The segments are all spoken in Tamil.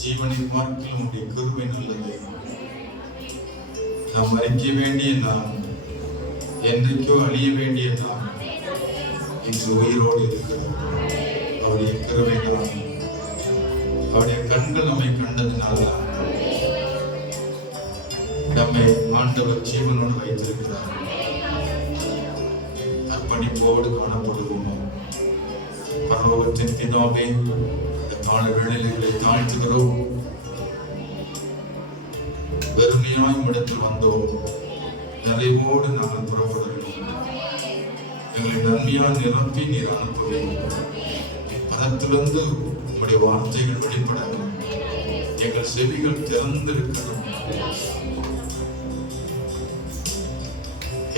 ஜீவனின் வாழ்க்கையில் உடைய கிருபை நல்லது. நாம் மறிக்க வேண்டிய நாம், என்றைக்கோ அழிய வேண்டிய நாம் இன்று உயிரோடு இருக்கிறோம். அவருடைய கிருபைதான், அவருடைய கண்கள் நம்மை கண்டதினால நம்மை ஆண்டவர் ஜீவனோடு வைத்திருக்கிறார். அர்ப்பணிப்போடு காணப்படுவோமோ. பரலோகத்தின் பிதாவே, வேளைகளை தாழ்த்துகிறோம். வெறுமையாய் இடத்தில் வந்தோம். நிறைவோடு நாங்கள் புறப்பட வேண்டும். எங்களை நன்மையாக நிரப்பி நீர் அனுப்புவோம். பதத்திலிருந்து உங்களுடைய வார்த்தைகள் வெளிப்பட எங்கள் செவிகள் திறந்திருக்கணும்.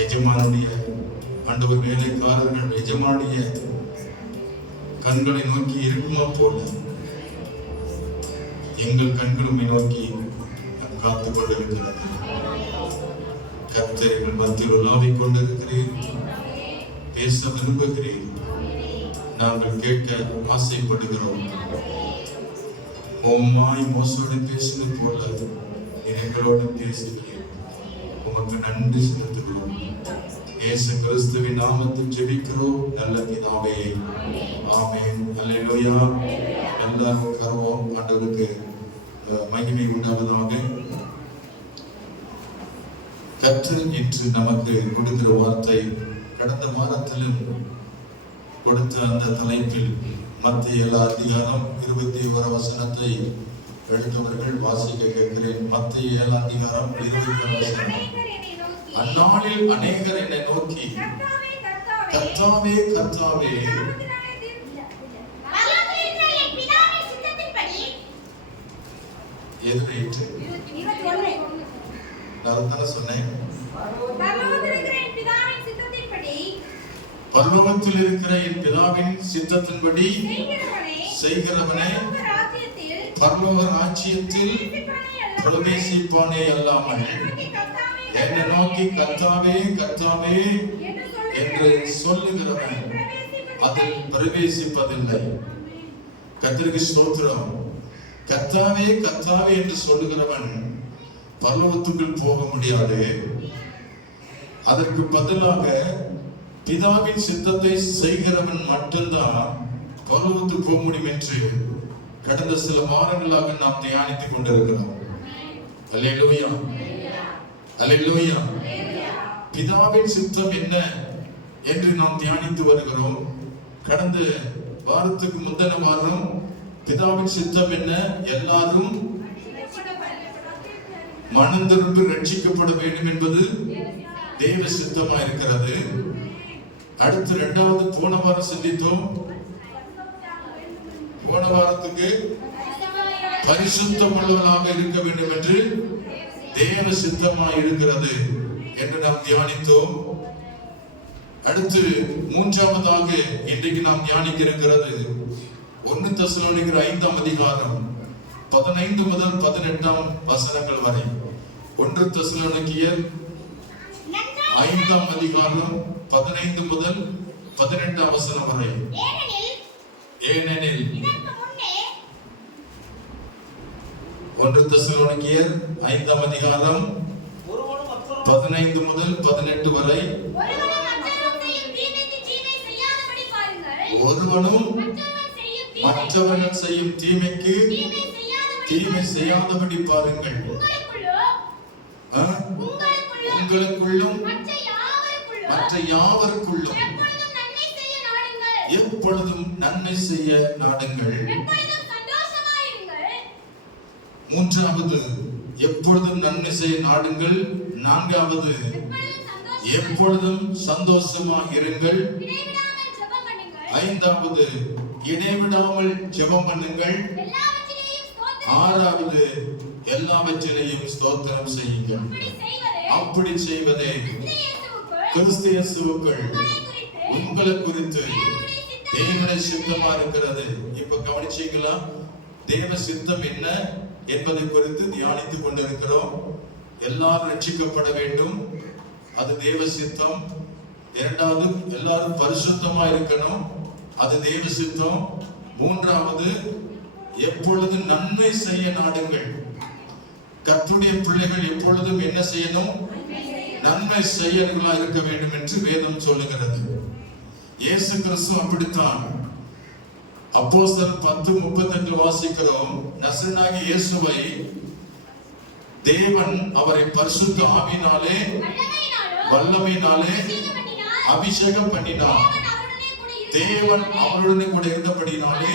எஜமானுடைய ஆண்டவர் வேலைக்காரர்கள் எஜமானுடைய கண்களை நோக்கி இருக்குமா போல எங்கள் கண்களும் நோக்கி காத்துக் கொண்டிருக்கிறது. கர்த்தர் எங்கள் மத்தியில் உலாவிக் கொண்டிருக்கிறீர். பேச விரும்புகிறீர். நாங்கள் கேட்க ஆசைப்படுகிறோம். ஓமாய் மோசோடு பேசுவது போல எங்களோடு பேசுகிறீர். உமக்கு நன்றி செலுத்துகிறோம். இயேசு கிறிஸ்துவின் நாமத்தில் ஜெபிக்கிறோம் நல்ல பிதாவே, ஆமென். அல்லேலூயா. எல்லாரும் கர்வம் ஆண்டவருக்கு மகிமை உண்டாவதாக. கர்த்தர் இன்று நமக்கு கொடுக்கிற வார்த்தை கடந்த வாரத்திலும் கொடுத்த அந்த தலைப்பில் மத்திய 7 அதிகாரம் 21 வசனத்தை எடுத்தவர்கள் வாசிக்க கேட்கிறேன். மத்திய 7 அதிகாரம் 21 வசனம். அந்நாளில் அநேகர் என்னை நோக்கி, கர்த்தாவே கர்த்தாவே, பரலோகத்தில் இருக்கிற என் பிதாவின் சித்தத்தின்படி செய்கிறவனே பரலோக ராஜ்யத்தில் பிரவேசிப்பானே அல்லாமல் என்னை நோக்கி கர்த்தாவே கர்த்தாவே என்று சொல்லுகிறவன் அதில் பிரவேசிப்பதில்லை. கர்த்தருக்கு ஸ்தோத்திரம். கர்த்தாவே கர்த்தாவே என்று சொல்லுகிறவன் பரலோகத்துக்குள் போக முடியாது. அதற்கு பதிலாக பிதாவின் சித்தத்தை செய்கிறவன் மட்டும்தான் பரலோகத்துக்கு போக முடியும் என்று கடந்த சில வாரங்களாக நாம் தியானித்துக் கொண்டிருக்கிறோம். அல்லேலூயா, அல்லேலூயா. பிதாவின் சித்தம் என்ன என்று நாம் தியானித்து வருகிறோம். கடந்த வாரத்துக்கு முந்தின வாரம் பிதாவின் சித்தம் என்ன, எல்லாரும் மனம் திரும்பி ரட்சிக்கப்பட வேண்டும் என்பது தேவ சித்தமா இருக்கிறது. அடுத்து இரண்டாவது போன வாரம் சிந்தித்தோம். போன வாரத்துக்கு பரிசுத்தம் உள்ளவர்களாக இருக்க வேண்டும் என்று தேவ சித்தமா இருக்கிறது என்று நாம் தியானித்தோம். அடுத்து மூன்றாவதாக இன்றைக்கு நாம் தியானிக்க இருக்கிறது 1 தெசலோனிக்கர் 5ஆம் அதிகாரம் 15 முதல் 18ஆம் வசனங்கள் வரை. 1 தெசலோனிக்கர் 5ஆம் அதிகாரம் 15 முதல் 18ஆம் வசனம் வரை. ஏனெனில் 1 தெசலோனிக்கர் 5ஆம் அதிகாரம் 15 முதல் 18 வரை. ஒருவனும் மற்றவர்கள் செய்யும் தீமைக்கு தீமை செய்யாதபடி பாருங்கள். உங்களுக்குள்ளும் மற்ற யாவருக்குள்ளும் எப்பொழுதும் நன்மை செய்ய நாடுங்கள். மூன்றாவது எப்பொழுதும் நன்மை செய்ய நாடுங்கள். நான்காவது எப்பொழுதும் சந்தோஷமா இருங்கள். ஐந்தாவது இடைவிடாமல் ஜெபம் பண்ணுங்கள். ஆறாவது எல்லாவற்றிலையும் ஸ்தோத்திரம் செய்யுங்கள். அப்படி செய்வதே கிறிஸ்து இயேசுவுக்குள் உங்களை குறித்து தேவனுடைய சித்தமா இருக்கிறது. இப்ப கவனிச்சீங்களா? தேவ சித்தம் என்ன என்பதை குறித்து தியானித்துக் கொண்டிருக்கிறோம். எல்லாரும் ரட்சிக்கப்பட வேண்டும், அது தேவ சித்தம். இரண்டாவது எல்லாரும் பரிசுத்தமா இருக்கணும், அது தேவ சித்தம். மூன்றாவது எப்பொழுதும் நன்மை செய்ய நாடுங்கள். கர்த்தருடைய பிள்ளைகள் எப்பொழுதும் என்ன செய்யணும்? நன்மை செய்யர்களா இருக்க வேண்டும் என்று வேதம் சொல்லுகிறது. இயேசு கிறிஸ்து அப்படித்தான். அப்போஸ்தலர் 10:38 வாசிக்கிறோம். நசரேயனாகிய இயேசுவை தேவன் அவரை பரிசுத்த ஆவியினாலே வல்லமையினாலே அபிஷேகம் பண்ணினார். தேவன் அவருடனே கூட இருந்தபடினாலே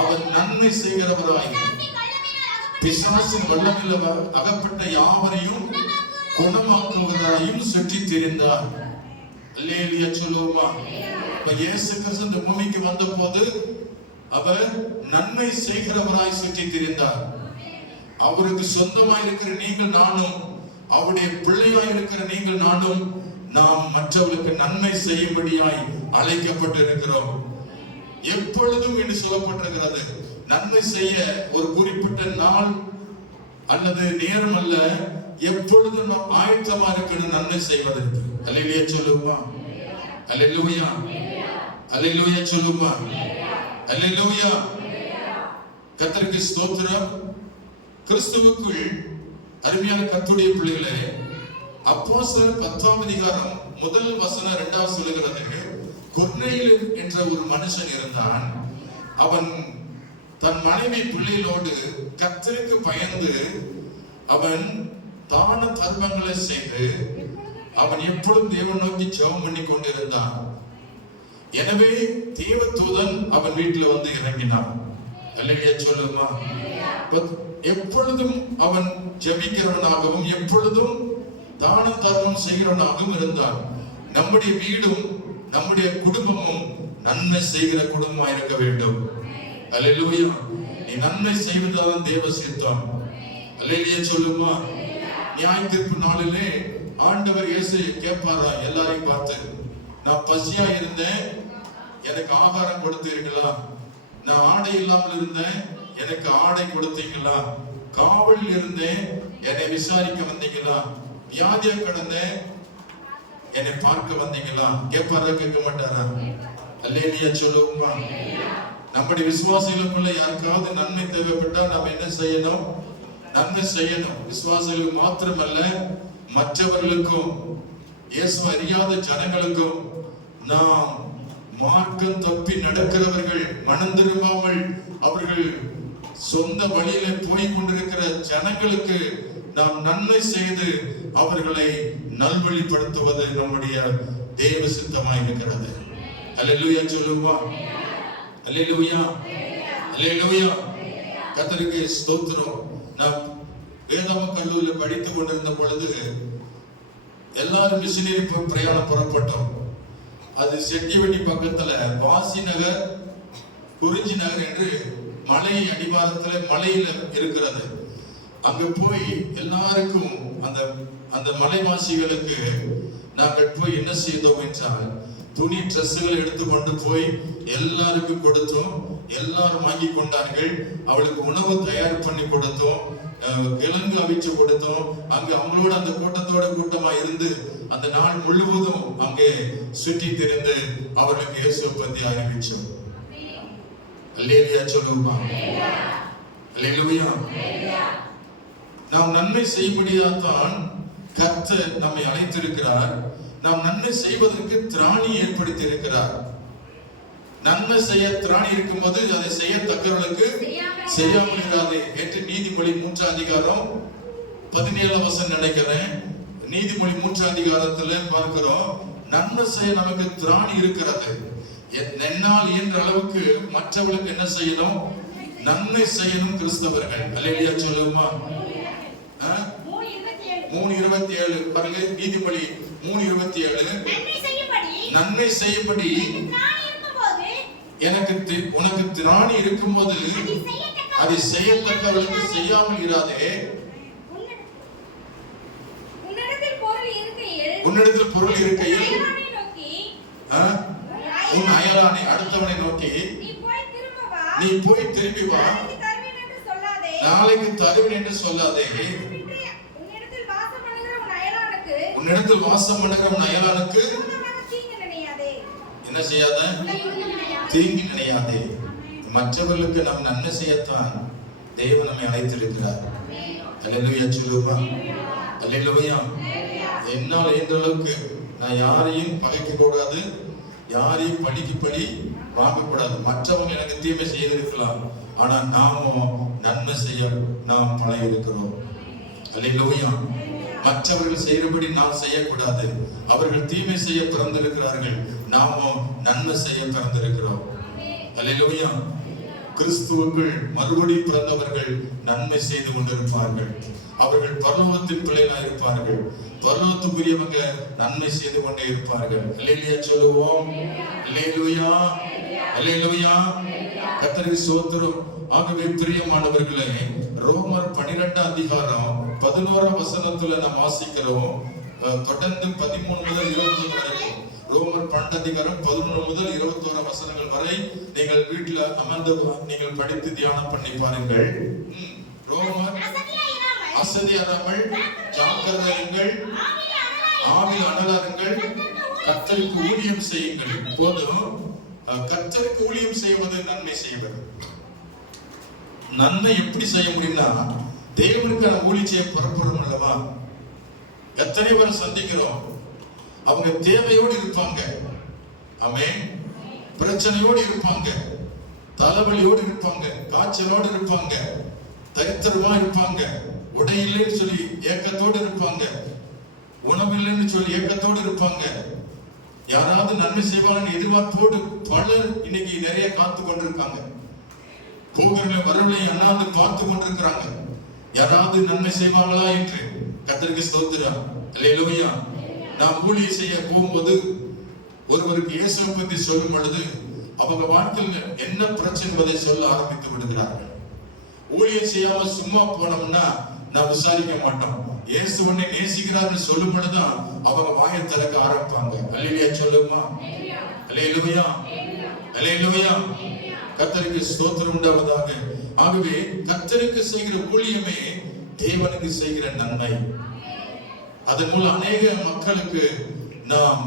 அவர் நன்மை செய்கிறவராய் பிசாசின் வல்லமையில் அகப்பட்ட யாவரையும் குணமாக்குவதாயும் சுற்றி திரிந்தார். அல்லேலூயா சொல்லுவோமா? இயேசு கிறிஸ்து இந்த பூமிக்கு வந்த போது அவர் நன்மை செய்கிறவராய் சுற்றி திரிந்தார். அவருக்கு சொந்தமாய் இருக்கிற நீங்கள் நானும், அவருடைய பிள்ளையாய் இருக்கிற நீங்கள் நானும், நாம் மற்றவர்களுக்கு நன்மை செய்யும்படியாய் அழைக்கப்பட்டு இருக்கிறோம். எப்பொழுதும் என்று சொல்லப்பட்டிருக்கிறது. நன்மை செய்ய ஒரு குறிப்பிட்ட நாள் அல்லது நேரம் அல்ல, எப்பொழுதும் நாம் ஆயத்தமா இருக்கணும் நன்மை செய்வதற்கு. அல்லேலூயா சொல்லுமா? அல்லேலூயா, அல்லேலூயா சொல்லுமா? அல்லேலூயா. கர்த்தருக்கு ஸ்தோத்திரம். கிறிஸ்துவுக்குள் அருமையான கர்த்தருடைய பிள்ளைகளே, அப்போஸ்தலர் 10ஆம் அதிகாரம் 1 வசனம் 2 சொல்லுகிறது. கொர்நேலியு என்ற ஒரு மனுஷன் இருந்தான். அவன் தன் மனைவி பிள்ளைகளோடு கர்த்தருக்கு பயந்து அவன் தான தர்மங்களை செய்து அவன் எப்பொழுதும் தேவன் நோக்கி ஜெபம் பண்ணி கொண்டிருந்தான். எனவே தேவதூதன் அவன் வீட்டில் வந்து இறங்கினான். அல்லேலூயா சொல்லுமா? எப்பொழுதும் அவன் ஜெபிக்கிறவனாகவும் எப்பொழுதும் தான தர்மம் செய்கிறவனாகவும் இருந்தான். நம்முடைய வீடும் நம்முடைய குடும்பமும் நன்மை செய்கிற குடும்பமா இருக்க வேண்டும். அல்லேலூயா. நீ நன்மை செய்வதுதான் தேவ சித்தம். அல்லேலூயா சொல்லுமா? நியாய தீர்ப்பு நாளிலே ஆண்டவர் இயேசு கேட்பாரா எல்லாரையும் பார்த்து, நான் பசியா இருந்தேன், எனக்கு ஆகாரம் கொடுத்தீர்களா? நான் ஆடை இல்லாமல் இருந்தேன், எனக்கு ஆடை கொடுத்தீங்களா? காவல் இருந்தேன், என்னை விசாரிக்க வந்தீங்களா? வியாதியா கிடந்தேன், என்னை பார்க்க வந்தீங்களா? கேட்பாரா கேட்க மாட்டாரா? அல்லேலூயா சொல்லுவோமா? நம்முடைய விசுவாசிகளுக்குள்ள யாருக்காவது நன்மை தேவைப்பட்டா நாம் என்ன செய்யணும்? நன்மை செய்யணும். விசுவாசிகளுக்கு மாத்திரமல்ல, மற்றவர்களுக்கும், இயேசு அறியாத ஜனங்களுக்கும், நாம் மார்க்கம் தப்பி நடக்கிறவர்கள், மனம் திரும்பாமல் அவர்கள் சொந்த வழியில போய் கொண்டிருக்கிற ஜனங்களுக்கு நாம் நன்மை செய்து அவர்களை நல்வழிப்படுத்துவது நம்முடைய தேவ சித்தமாய் இருக்கிறது. அல்லேலூயா சொல்லுவா? அல்லேலூயா, அல்லேலூயா. கர்த்தருக்கு ஸ்தோத்திரம். நாம் வேதாம கல்லூரியில் படித்துக் கொண்டிருந்த பொழுது எல்லாரும் மிஷினரி பிரயாணம் புறப்பட்டோம். அது செட்டிவெட்டி பக்கத்துல வாசி நகர், குறிஞ்சி நகர் என்று மலை அடிவாரத்துல மலையில இருக்கிறது. அங்க போய் எல்லாருக்கும் அந்த மலைவாசிகளுக்கு நாங்கள் போய் என்ன செய்தோம் என்றால், துணி ட்ரெஸ்ஸுகளை எடுத்து கொண்டு போய் எல்லாருக்கும் கொடுத்தோம். எல்லாரும் வாங்கி கொண்டார்கள். அவளுக்கு உணவு தயார் பண்ணி கொடுத்தோம், கிழங்கு அவிச்சு கொடுத்தோம். அங்க அவங்களோட அந்த கூட்டமா இருந்து அந்த நாள் முழுவதும் அங்கே சுற்றி திரிந்து அவர்களுக்கு இயேசுவை பற்றி அறிவிச்சோம். அல்லேலூயா சொல்லுவோமா? அல்லேலூயா. நாம் நன்மை செய்யும்படியாதான் கர்த்தர் நம்மை அழைத்திருக்கிறார். நாம் நன்மை செய்வதற்கு திராணி ஏற்படுத்தி இருக்கிறார். நன்மை செய்ய திராணி இருக்கும்போது அதை செய்யத்தக்கவர்களுக்கு செய்யாமல் இராதே என்று நீதிமொழி 3 அதிகாரம் 17 வசனம் நினைக்கிறேன். நீதிமொழி 3 அதிகாரத்துல பார்க்கிறோம், நன்மை செய்ய நமக்கு திராணி இருக்கிறது. என்னால் இயன்ற அளவுக்கு மற்றவர்களுக்கு என்ன செய்யணும்? நன்மை செய்யணும். கிறிஸ்தவர்கள் அல்லேலூயா சொல்லுமா? 3:27 பாருங்க. நீதிமொழி 3:27, நன்மை செய்யும்படி உனக்கு திராணி இருக்கும்போது அதை செய்யத்தக்கவர்களுக்கு செய்யாமல் இராதே. உன்னிடத்தில் பொருள் இருக்கையில் உன் அயலானை, அடுத்தவனை நோக்கி நீ போய் திரும்பி வா, நாளைக்கு தருவேன் என்று சொல்லாதே. உன்னிடத்தில் வாசம் பண்ணுகிற உன் அயலானுக்கு என்ன செய்யாத? தீங்கு நினையாதே. மற்றவர்களுக்கு நாம் நன்மை செய்யத்தான் தேவன் நம்மை அழைத்திருக்கிறார். அல்லேலூயா சொல்லுவா? அல்லேலூயா. என்னால் என்ற அளவுக்கு நான் யாரையும் பகைக்க கூடாது, யாரையும் படி வாங்கக்கூடாது. மற்றவங்க எனக்கு தீமை செய்திருக்கலாம், ஆனா நாமோ நன்மை செய்ய நாம் பழகி இருக்கிறோம். அல்லேலூயா. மற்றவர்கள் செய்யறபடி நாம் செய்யக்கூடாது. அவர்கள் தீமை செய்ய பிறந்திருக்கிறார்கள், நாமோ நன்மை செய்ய பிறந்திருக்கிறோம். அல்லேலூயா. கிறிஸ்துவுக்குள் மறுபடியும் பிறந்தவர்கள் நன்மை செய்து கொண்டிருப்பார்கள். அவர்கள் பரலோகத்தின் பிள்ளைகளா இருப்பார்கள். பரலோகத்துக்குரியவங்க நன்மை செய்து கொண்டே இருப்பார்கள். அல்லேலூயா சொல்லுவோம். அல்லேலூயா, அல்லேலூயா. கர்த்தருக்கு ஸ்தோத்திரம். ஆகவே பிரியமானவர்களே, ரோமர் 12 அதிகாரம் 11 வசனத்துல நாம் வாசிக்கிறோம். தொடர்ந்து 13 முதல் 21 வரைக்கும். ரோமர் 12 அதிகாரம் 11 முதல் 21 வசனங்கள் வரை நீங்கள் வீட்டில் அமர்ந்து நீங்கள் படித்து தியானம் பண்ணி பாருங்கள். ரோமர் அசதியாராமல் ஜாக்கிரதையுங்கள், ஆவியில் அனலாருங்கள், கர்த்தருக்கு ஊழியம் செய்யுங்கள். போதும். கர்த்தருக்கு ஊழியம் செய்வது நன்மை செய்வது. நன்மை எப்படி செய்ய முடியும்னா, தேவனுக்கு ஊழியம் செய்ய புறப்படும் அல்லவா? எத்தனை பேர் சந்திக்கிறோம், அவங்க தேவையோடு இருப்பாங்க, ஆமென், பிரச்சனையோடு இருப்பாங்க, தலைவலியோடு இருப்பாங்க, காய்ச்சலோடு இருப்பாங்க, தரித்திரமா இருப்பாங்க, உடை இல்லைன்னு சொல்லி ஏக்கத்தோடு இருப்பாங்க, உணவு இல்லைன்னு சொல்லி ஏக்கத்தோடு இருப்பாங்க. யாராவது நன்மை செய்வாங்கன்னு எதிர்பார்ப்போடு பலர் இன்னைக்கு நிறைய காத்து கொண்டிருக்காங்க. போகிற வரவில்லை அண்ணாந்து பார்த்து கொண்டிருக்கிறாங்க, யாராவது நன்மை செய்வாங்களா என்று. கர்த்தருக்கு ஸ்தோத்திரம். அல்லேலூயா. நாம் ஊழியம் செய்ய போகும்போது ஒருவருக்கு இயேசுவை பற்றி சொல்லும் பொழுது அவங்க வாழ்க்கையில் என்ன பிரச்சனை என்பதை சொல்ல ஆரம்பித்து விடுகிறார்கள். ஊழியம் செய்யாம சும்மா போனோம்னா நான் விசாரிக்க மாட்டோம். இயேசு உன்னை நேசிக்கிறார்னு சொல்லும் பொழுதுதான் அவங்க வாயை திறக்க ஆரம்பிப்பாங்க. அல்லேலூயா சொல்லுமா? அல்லேலூயா, அல்லேலூயா. கர்த்தருக்கு ஸ்தோத்திரம் உண்டாவதாக. ஆகவே கர்த்தருக்கு செய்கிற ஊழியமே தேவனுக்கு செய்கிற நன்மை. அதன் மூலம் அநேக மக்களுக்கு நாம்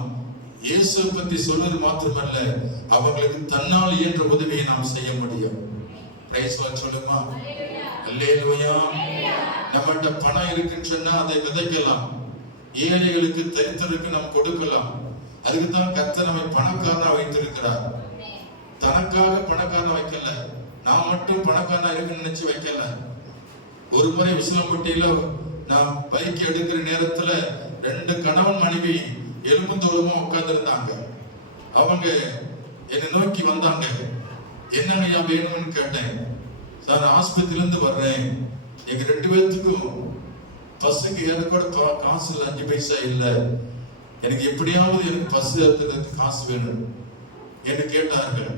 இயேசு பற்றி சொல்வது மாத்திரமல்ல, அவங்களுக்கு தன்னால் இயன்ற உதவியை நாம் செய்ய முடியும். பிரைஸ் லார்ட் சொல்லுமா? அல்லேலூயா. நம்மகிட்ட பணம் இருக்குன்னு சொன்னா அதை விதைக்கலாம், ஏழைகளுக்கு தரித்திரருக்கு நாம் கொடுக்கலாம். அதுக்குதான் கர்த்தர் நம்மை பணக்காரனா வைத்திருக்கிறார். தனக்காக பணக்காரனா வைக்கல, நான் மட்டும் பணக்காரனா இருக்குன்னு நினைச்சு வைக்கல. ஒரு முறை உசிலம்பட்டியில நான் பைக் எடுக்கிற நேரத்துல 2 கணவன் மனைவி எலும்புந்தோளுமா உட்கார்ந்து இருந்தாங்க. அவங்க என்னை நோக்கி வந்தாங்க. என்னங்கய்யா வேணும்னு கேட்டேன். சார், ஆஸ்பத்திரியில இருந்து வர்றேன், எங்க 2 பேர்த்துக்கும் பஸ்ஸுக்கு ஏற கூட காசு இல்லை, 5 பைசா இல்லை, எனக்கு எப்படியாவது எனக்கு பஸ் ஏற்றுறதுக்கு காசு வேணும் என்று கேட்டார்கள்.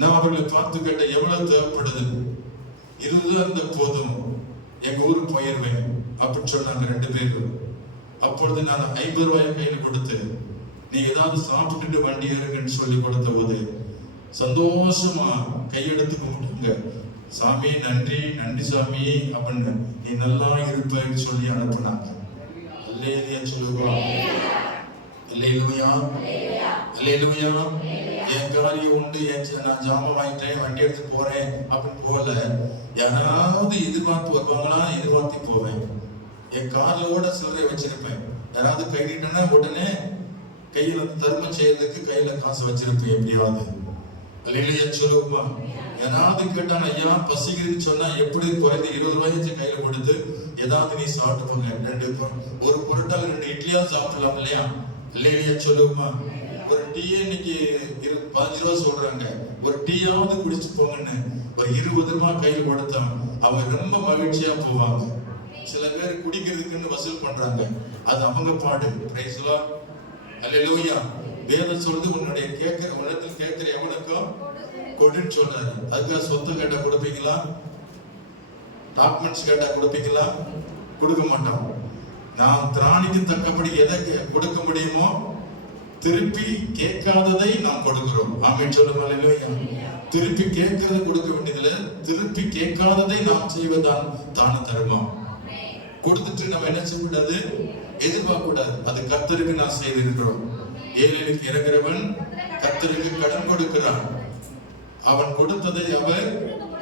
நான் அவர்களை பார்த்து கேட்டேன், எவ்வளவு தேவைப்படுது? 20 இருந்த போதும், எங்க ஊருக்கு போயிருவேன் அப்படின்னு சொன்னாங்க 2 பேரும். அப்பொழுது நான் 50 ரூபாய் கையில கொடுத்து, நீ ஏதாவது சாப்பிட்டுட்டு வண்டி ஏறுங்கன்னு சொல்லி கொடுத்த போது சந்தோஷமா கையெடுத்து கும்பிட்டுங்க. சாமி நன்றி, நன்றி சாமி அப்படின்னு, நீ நல்லா இருப்பேன்னு சொல்லி அனுப்புனாங்க. அல்லேலூயா சொல்லுவோம். அல்லேலூயா, அல்லேலூயா. என் காரியம் உண்டு, நான் ஜாமான் வாங்கிட்டேன், வண்டி எடுத்து போறேன் அப்படின்னு போல, யாராவது எதிர்பார்த்து வருவாங்களா எதிர்பார்த்து போவேன். என் கார்ல கூட சில்லறை வச்சிருப்பேன். யாராவது கை நீட்டனா உடனே கையில தர்மம் செய்யறதுக்கு கையில காசு வச்சிருப்பேன் எப்படியாவது. அல்லேலூயா சொல்லுவோமா. யாராவது கேட்டான், ஐயா பசிக்குதுன்னு சொன்னா எப்படி குறைந்து 20 ரூபாய் கையில கொடுத்து ஏதாவது நீ சாப்பிட்டு போங்க. ஒரு பொருட்டால் 2 இட்லியா சாப்பிடலாம் இல்லையா? அல்லேலூயா சொல்லுவோமா. ஒரு டீயே இன்னைக்கு 15 ரூபா சொல்றாங்க, ஒரு டீயாவது குடிச்சு போங்கன்னு ஒரு 20 ரூபாய் கையில் கொடுத்தான், அவங்க ரொம்ப மகிழ்ச்சியா போவாங்க. சில பேர் குடிக்கிறதுக்குன்னு வசூல் பண்றாங்க, அது அவங்க பாடு. Praise Lord. அல்லேலூயா. வேதம் சொல்றது, உன்னுடைய உன்னிடத்தில் கேட்கிற எவனுக்கும் கொடுன்னு சொல்றாரு. அதுக்காக சொத்து கேட்டா கொடுப்பீங்களா? டாக்குமெண்ட்ஸ் கேட்டா கொடுப்பீங்களா? கொடுக்க மாட்டோம். நாம் திராணிக்கு தக்கபடி எதை கொடுக்க முடியுமோ திருப்பி கேட்காததை நாம் கொடுக்கிறோம். ஆமென் சொல்லுங்க. அல்லேலூயா. திருப்பி கேட்கறதை கொடுக்க வேண்டியதுல, திருப்பி கேட்காததை நாம் செய்வதுதான் தான தர்மம். கொடுத்துட்டு நம்ம என்ன செய்யக்கூடாது? எதிர்பார்க்க கூடாது. அது கர்த்தருக்கு நான் செய்திருக்கிறோம். ஏழைகளுக்கு இறங்குறவன் கர்த்தருக்கு கடன் கொடுக்கிறான், அவன் கொடுத்ததை அவர்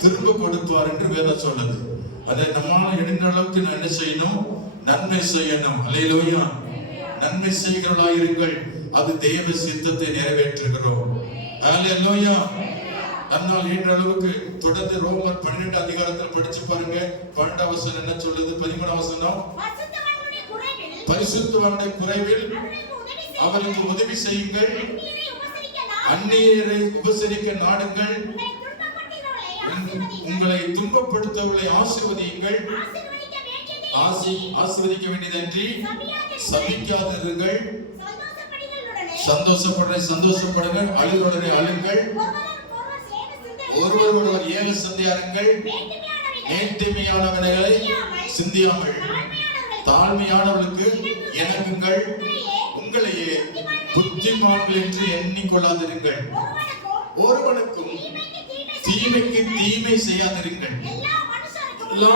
திரும்ப கொடுப்பார் என்று வேதம் சொன்னது. அதை நம்மால் எண்ணிற அளவுக்கு நான் என்ன செய்யணும்? நன்மை செய்யணும். அல்லேலூயா. நன்மை செய்கிறவர்களாயிருங்கள், அது தேவ சித்தத்தை நிறைவேற்றுகிறோம். அல்லேலூயா. நம்மால் எண்ணிற அளவுக்கு தொடர்ந்து ரோமர் 12 அதிகாரத்தில் படிச்சு பாருங்க. 12ஆம் வசனம் என்ன சொல்லுது? 13ஆம் வசனம், பரிசுத்தவானுடைய குறைவில் அவருக்கு உதவி செய்யுங்கள், அந்நியரை உபசரிக்க நாடுங்கள், உங்களை துன்பப்படுத்தவர்களை ஆசீர்வதியுங்கள், ஆசீர்வதிக்க வேண்டியதன்றி சபிக்காதிருங்கள், சந்தோஷப்படுங்கள், அழுகுடனே அழுங்கள், ஒருவர் ஏக சந்தையாருங்கள், நேர்மையானவர்களை சிந்தியாமல் தாழ்மையானவர்களுக்கு இணங்குங்கள், உங்களையே புத்திமான்கள் என்று எண்ணிக்கொள்ளாதிருங்கள், ஒருவனுக்கும் தீமைக்கு தீமை செய்யாதிருங்கள், எல்லா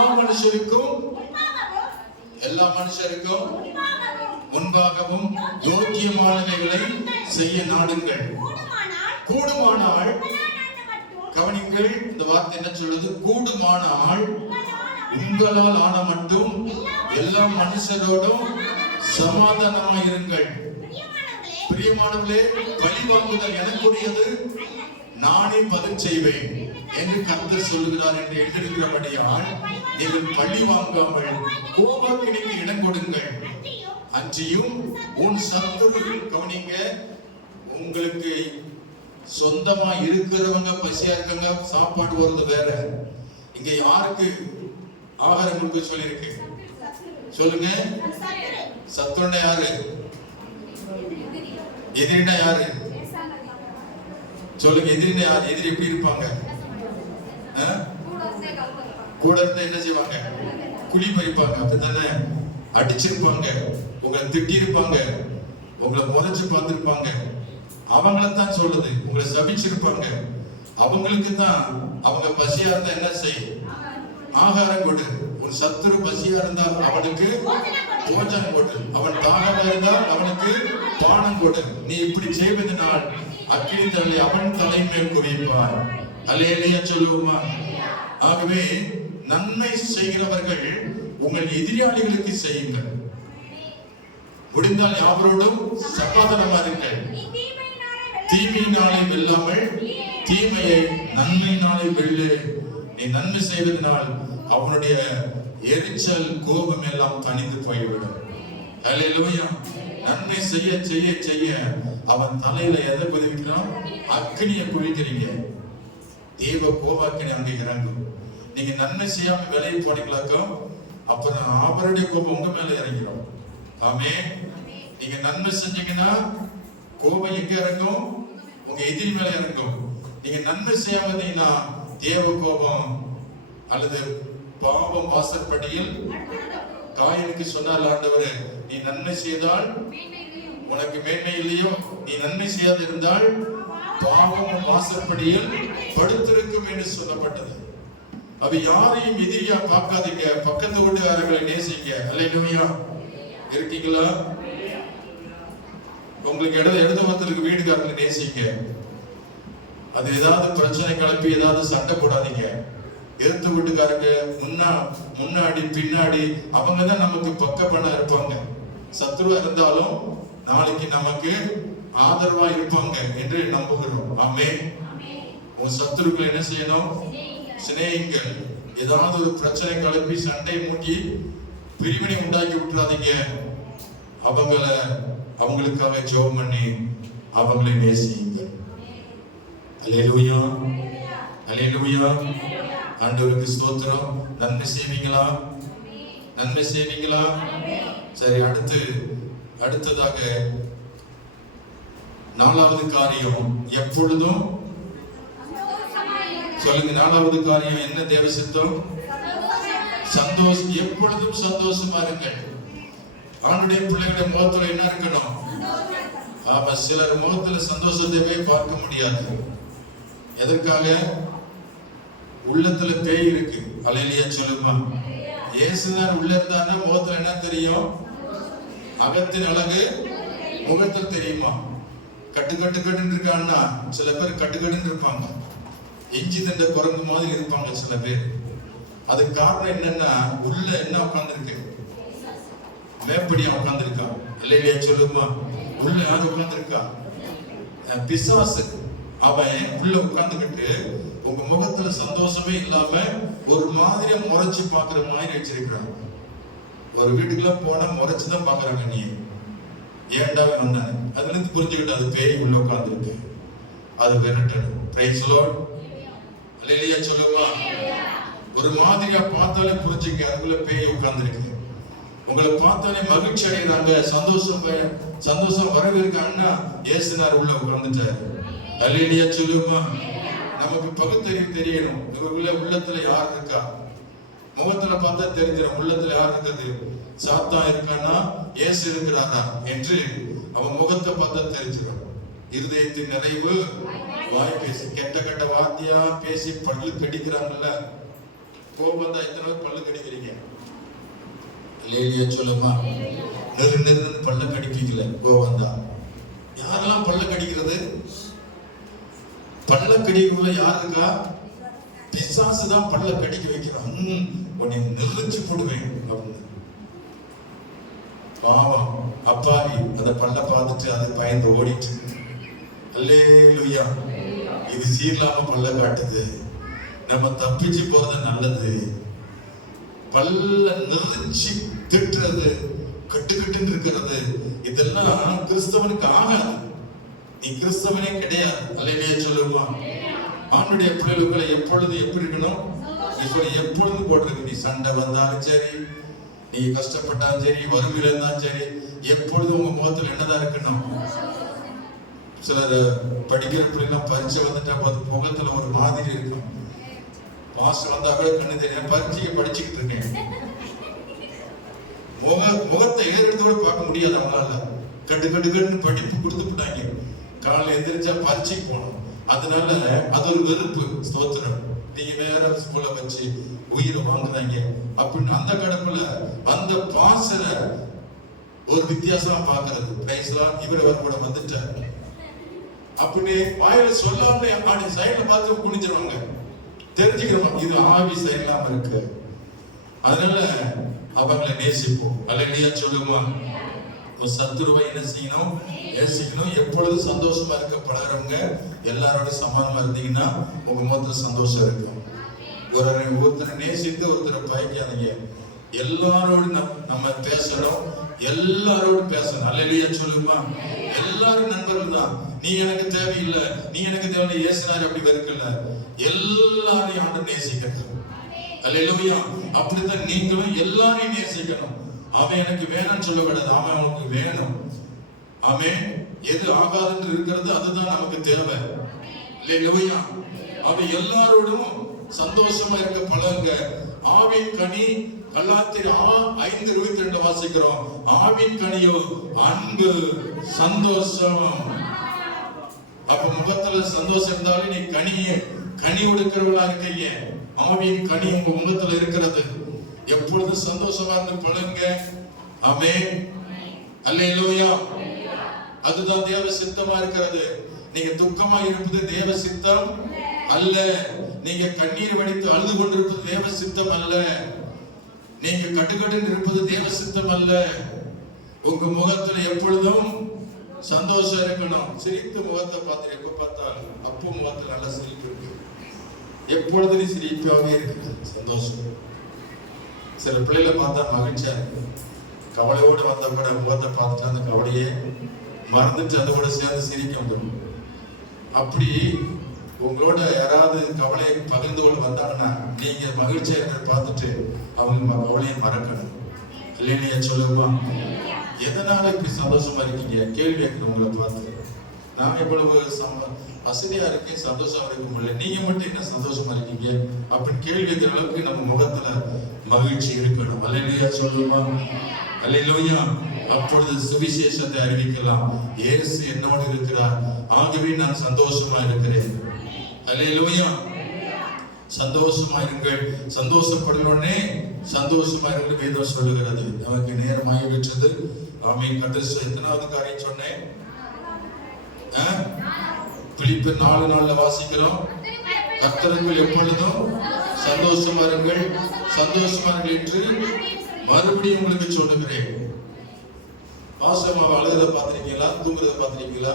மனுஷருக்கும் முன்பாகவும் யோக்கியமானவைகளை செய்ய நாடுங்கள். கூடுமானால், கவனிங்கள், இந்த வார்த்தை என்ன சொல்லுது? கூடுமானால் உங்களால் ஆன மட்டும் எல்லா மனுஷரோடும் சமாதானமாயிருங்கள். பிரியமானவர்களே, பழி வாங்குதல் எனக்குரியது, நானே பதில் செய்வேன் என்று கர்த்தர் சொல்லுகிறார் என்று எழுதியிருக்கிறபடியால் நீங்கள் பழி வாங்காமல் கோபக்கினிக்கு இடம் கொடுங்கள். அன்றியும் உன் சத்துரு, கவனிங்க, உங்களுக்கு சொந்தமா இருக்கிறவங்க பசியா இருக்காங்க, சாப்பாடு வருது வேற. இங்க யாருக்கு ஆகாரம் கொடுக்க சொல்லியிருக்கு? சொல்லுங்க. சத்துருன்னா யாரு? எதிரினா யாரு? சொல்லுங்க. எதிரினா யாரு? எதிரி எப்படி இருப்பாங்க? கூட இருந்தா என்ன செய்வாங்க? குழி பறிப்பாங்க, அப்படித்தானே? அடிச்சிருப்பாங்க, உங்களை திட்டி இருப்பாங்க, உங்களை முறைச்சு பார்த்திருப்பாங்க, அவங்களத்தான் சொல்லுது. உங்களை சபிச்சிருப்பாங்க, அவங்களுக்கு தான். அவங்க பசியா இருந்தா என்ன செய்? ஆகாரம் கொடு. ஒரு சத்துரு பசியா இருந்தா அவனுக்கு போஜனம் கொடு. அவன் தாகமா இருந்தால் அவனுக்கு பானம் கொடு. நீ இப்படி செய்வதனால் அக்கினி தலை அவன் தலைமேல் குவிப்பார். அல்லேலூயா சொல்லுவோமா? ஆகவே நன்மை செய்கிறவர்கள் உங்கள் எதிராளிகளுக்கு செய்யுங்கள். முடிந்தால் யாவரோடும் சமாதானமா இருங்கள். தீமையினாலே வெல்லாமல் தீமையை நன்மையினாலே வெல்லு. நீ நன்மை செய்வதனால் அவனுடைய எரிச்சல் கோபம் எல்லாம் தணிந்து போய்விடும். அல்லேலூயா. நன்மை செய்ய செய்ய செய்ய அவன் தலையில எதை குதிக்கிறான்? அக்னியை குவிக்கிறீங்க. தேவ கோபாக்கினி அங்கே இறங்கும். நீங்க நன்மை செய்யாம விலையை போனீங்களாக்கோ அப்புறம் அவருடைய கோபம் உங்க மேல இறங்கிடும். ஆமே. நீங்க நன்மை செஞ்சீங்கன்னா கோபம் எங்க இறங்கும்? உங்க எதிரி மேல இறங்கும். நீங்க நன்மை செய்யாம இருந்தீங்கன்னா தேவ கோபம் அல்லது பாவம் வாசற்படியில் காயனுக்கு சொன்னார் ஆண்டவர், நீ நன்மை செய்தால் உனக்கு மேன்மை இல்லையோ, நீ நன்மை செய்யாத இருந்தால் பாவம் வாசற்படியில் படுத்திருக்கும் என்று சொல்லப்பட்டது. அவ யாரையும் எதிரியா பார்க்காதீங்க. பக்கத்து வீட்டுக்காரர்களை நேசிங்க. அல்லேலூயா. இருக்கீங்களா? உங்களுக்கு இடது பக்கத்துக்கு வீட்டுக்காரர்களை நேசிங்க. அது ஏதாவது பிரச்சனை கிளப்பி ஏதாவது சண்டை போடாதீங்க. எதிர்த்து வீட்டுக்காரங்க முன்னாடி பின்னாடி அவங்க தான் நமக்கு பக்க பண்ண இருப்பாங்க. சத்ருவா இருந்தாலும் நாளைக்கு நமக்கு ஆதரவா இருப்பாங்க என்று நம்புகிறோம். ஆமே. உன் சத்துருக்களை என்ன செய்யணும்? சிநேகிங்கள். ஏதாவது ஒரு பிரச்சனை கிளப்பி சண்டை மூட்டி பிரிவினை உண்டாக்கி விட்டுறாதீங்க. அவங்களுக்காக ஜெபம் பண்ணி அவங்களை நேசியுங்கள். அல்லேலூயா. அல்லேலூயா. ஆண்டவருக்கு ஸ்தோத்திரம். நன்மை செய்வீங்களா? நன்மை செய்வீங்களா? சரி, அடுத்ததாக 4வது காரியம் எப்பொழுதும் சொல்லுங்க. 4வது காரியம் என்ன? தேவ சித்தம். சந்தோஷம். எப்பொழுதும் சந்தோஷமா இருங்கள். ஆண்டுடைய பிள்ளைகளுடைய முகத்துல என்ன இருக்கணும்? ஆமா, சிலர் முகத்துல சந்தோஷத்தையே பார்க்க முடியாது. எதற்காக? உள்ளத்துல பேய் இருக்கு. அல்லேலூயா சொல்லுமா? இயேசுதான் உள்ள இருந்தானா முகத்துல என்ன தெரியும்? அகத்தின் அழகு முகத்தில் தெரியுமா? கட்டுன்னு இருக்கான்னா சில பேர் கட்டுன்னு இருப்பாங்க. எஞ்சி தண்ட குரங்கு மாதிரி இருப்பாங்க சில பேர். அதுக்கு காரணம் என்னன்னா உள்ள என்ன உட்கார்ந்துருக்கு? மேப்படியா உட்கார்ந்துருக்கா. அல்லேலூயா சொல்லுமா? உள்ள யாரு உட்கார்ந்துருக்கா? பிசாசு. அவன் உள்ள உட்கார்ந்துக்கிட்டு உங்க முகத்துல சந்தோஷமே இல்லாம ஒரு மாதிரியா முறைச்சு பாக்குற மாதிரி வச்சிருக்கிறான். ஒரு வீட்டுக்குள்ள போனா முறைச்சுதான் பாக்குறாங்க. நீ ஏன்டா வந்தானு அதுல இருந்து புரிஞ்சுக்கிட்டு அது பேய் உள்ள உட்கார்ந்துருக்கு. அது விரட்டணும். Price Lord. அல்லேலூயா சொல்லுமா? ஒரு மாதிரியா பார்த்தாலே புரிஞ்சுங்க அதுக்குள்ள பேய் உட்கார்ந்துருக்கு. உங்களை பார்த்தாலே மகிழ்ச்சி அடைகிறாங்க. சந்தோஷம் வரவிருக்காங்கன்னா இயேசுனார் உள்ள உட்கார்ந்துட்டாரு. அல்லேலூயா சொல்லுமா? நமக்கு பகுத்தறிவு தெரியணும். உள்ளத்துல யார் இருக்கா? முகத்துல பார்த்தா தெரிஞ்சிடும் உள்ளத்துல யார் இருக்குது. சாத்தான் இருக்கான்னா இயேசு இருக்கிறாரா என்று அவன் முகத்தை பார்த்தா தெரிஞ்சிடும். இருதயத்தின் நிறைவு வாய் பேசி. கெட்ட வார்த்தையா பேசி பல்லு கடிக்கிறாங்கல்ல. கோபம் தான் எத்தனை பேர் பல்லு கடிக்கிறீங்க? அல்லேலூயா சொல்லுமா? நெருன்னு பல்ல கடிப்பீங்களே. கோபம் தான். யாரெல்லாம் பல்ல கடிக்கிறது? பல்ல கடிக்கிறதுல யார் இருக்கா? பிசாசு தான் பல்ல கடிக்க வைக்கிறான். உன்னை நெரிச்சு போடுவேன் அப்படின்னு. பாவம் அப்பாவி அந்த பல்ல பார்த்துட்டு அது பயந்து ஓடிட்டு. அல்லேலூயா. இது சீர்லாம பல்ல காட்டுது. நம்ம தப்பிச்சு போறது நல்லது. பல்ல நெரிச்சு திட்டுறது, கட்டுன்னு இருக்கிறது, இதெல்லாம் கிறிஸ்தவனுக்கு ஆகாது. நீ கிறிஸ்தவனே கிடையாது. அல்லேலூயா சொல்லுமா? ஆண்டுடைய பிள்ளைகளை எப்பொழுது எப்படி இருக்கணும்? எப்பொழுது போட்டிருக்கு. நீ சண்டை வந்தாலும் சரி, நீ கஷ்டப்பட்டாலும் சரி, வறுமையில இருந்தாலும் சரி, எப்பொழுதும் உங்க முகத்துல என்னதான் இருக்கணும்? சிலர் படிக்கிற பிள்ளைலாம் பரீட்சை வந்துட்டா முகத்துல ஒரு மாதிரி இருக்கும். பாஸ்டர் வந்தா கூட கண்ணு தெரியும். பரீட்சையை படிச்சுக்கிட்டு இருக்கேன். முகத்தை ஏறெடுத்தோட பார்க்க முடியாது அவங்களால. கட்டுன்னு படிப்பு கொடுத்து விட்டாங்க. காலையில் எந்திரிச்சா பரீட்சைக்கு போகணும். அதனால அது ஒரு வெறுப்பு. ஸ்தோத்திரம். நீங்க வேற ஸ்கூல்ல வச்சு உயிரை வாங்குறாங்க அப்படின்னு அந்த கடப்புல அந்த பாசல ஒரு வித்தியாசமா பாக்குறது. பிரைஸ்லாம் இவர் கூட வந்துட்டார் அப்படின்னு வாயில சொல்லாம அப்படி சைட்ல பார்த்து குனிஞ்சிருவாங்க. தெரிஞ்சுக்கிறோம் இது ஆவி சரியில்லாம இருக்கு. அதனால அவங்களை நேசிப்போம். அல்லேலூயா சொல்லுமா. சத்துருவை என்ன செய்யணும்? நேசிக்கணும். எப்பொழுது சந்தோஷமா இருக்க பழகிறவங்க எல்லாரோட சமானமா இருந்தீங்கன்னா உங்க முகத்துல சந்தோஷம் இருக்கும். ஒருத்தரை நேசித்து ஒருத்தரை பயக்காதீங்க. எல்லாரோடும் நம்ம பேசணும். எல்லாரோடும் பேசணும். அல்லேலூயா சொல்லுமா. எல்லாரும் நண்பர்கள் தான். நீ எனக்கு தேவையில்லை, நீ எனக்கு தேவையில்லை, இயேசுனார் அப்படி வெறுக்கல. எல்லாரையும் ஆண்டு நேசிக்கணும். அல்லேலூயா. அப்படித்தான் நீங்களும் எல்லாரையும் நேசிக்கணும். அவன் எனக்கு வேணும்னு சொல்லக்கூடாது, அவன் அவனுக்கு வேணும். அவன் எது ஆகாது இருக்கிறது அதுதான் நமக்கு தேவை. அல்லேலூயா. அவன் எல்லாரோடும் சந்தோஷமா இருக்க பழகுங்க. ஆவின் கனி கலாத்தியர் 5:22 வாசிக்கிறோம். ஆவின் கனியோ அன்பு, சந்தோஷம். அப்ப முகத்துல சந்தோஷம் இருந்தாலே நீ கனி கொடுக்கிறவளா இருக்கீங்க. ஆவியின் கனி உங்க முகத்துல இருக்கிறது. எப்பொழுதும் சந்தோஷமா இருந்து பழகுங்க. ஆமென். அல்லேலூயா. அதுதான் தேவ சித்தமா இருக்கிறது. நீங்க துக்கமா இருப்பது தேவ சித்தம் அல்ல. நீங்க கண்ணீர் வடித்து அழுது கொண்டிருப்பது தேவ சித்தம் அல்ல. நீங்க கட்டுக்கட்டு இருப்பது தேவ சித்தம் அல்ல. உங்க முகத்துல எப்பொழுதும் சந்தோஷம் இருக்கணும். சிரித்த முகத்தை பார்த்து எப்ப பார்த்தாலும் அப்போ முகத்துல நல்ல சிரிப்பு இருக்கு. எப்பொழுது நீ சிரிப்பாவே இருக்கு. சந்தோஷம். சில பிள்ளைகளை பார்த்தா மகிழ்ச்சியா இருக்கு. கவலையோடு வந்த கூட முகத்தை பார்த்துட்டு அந்த கவலையே மறந்துட்டு அதை கூட சேர்ந்து சிரிக்க வந்துடும். அப்படி உங்களோட யாராவது கவலையை பகிர்ந்து கொண்டு வந்தாங்கன்னா நீங்க மகிழ்ச்சியா இருக்கிறத பார்த்துட்டு அவங்க கவலையை மறக்கணும். இல்லையா சொல்லுமா. எதனால இப்படி சந்தோஷமா இருக்கீங்க? கேள்வி கேட்கணும் உங்களை பார்த்து. நான் எவ்வளவு வசதியா இருக்கேன், சந்தோஷமா இருக்க முடியல, நீங்க மட்டும் என்ன சந்தோஷமா இருக்கீங்க அப்படின்னு கேள்வி கேட்கிற அளவுக்கு நம்ம முகத்துல மகிழ்ச்சி இருக்கணும். அல்லேலூயா சொல்லுமா. அல்லேலூயா. அப்பொழுது சுவிசேஷத்தை அறிவிக்கலாம். இயேசு என்னோடு இருக்கிறார், ஆகவே நான் சந்தோஷமா இருக்கிறேன். அல்லேலூயா. சந்தோஷமா இருங்கள். சந்தோஷப்படுவனே சந்தோஷமா இருந்து வேதம் சொல்லுகிறது. நமக்கு நேரமாகி விட்டது. ஆமென். கடைசி எத்தனாவது காரியம் சொன்னேன்? பிலிப்பியர் 4:4 வாசிக்கிறோம். கர்த்தருக்குள் எப்பொழுதும் சந்தோஷமா இருங்கள், சந்தோஷமா இருங்கள் என்று மறுபடியும் உங்களுக்கு சொல்லுகிறேன். பாசமா அழுகிறத பார்த்திருக்கீங்களா? தூங்குறத பார்த்திருக்கீங்களா?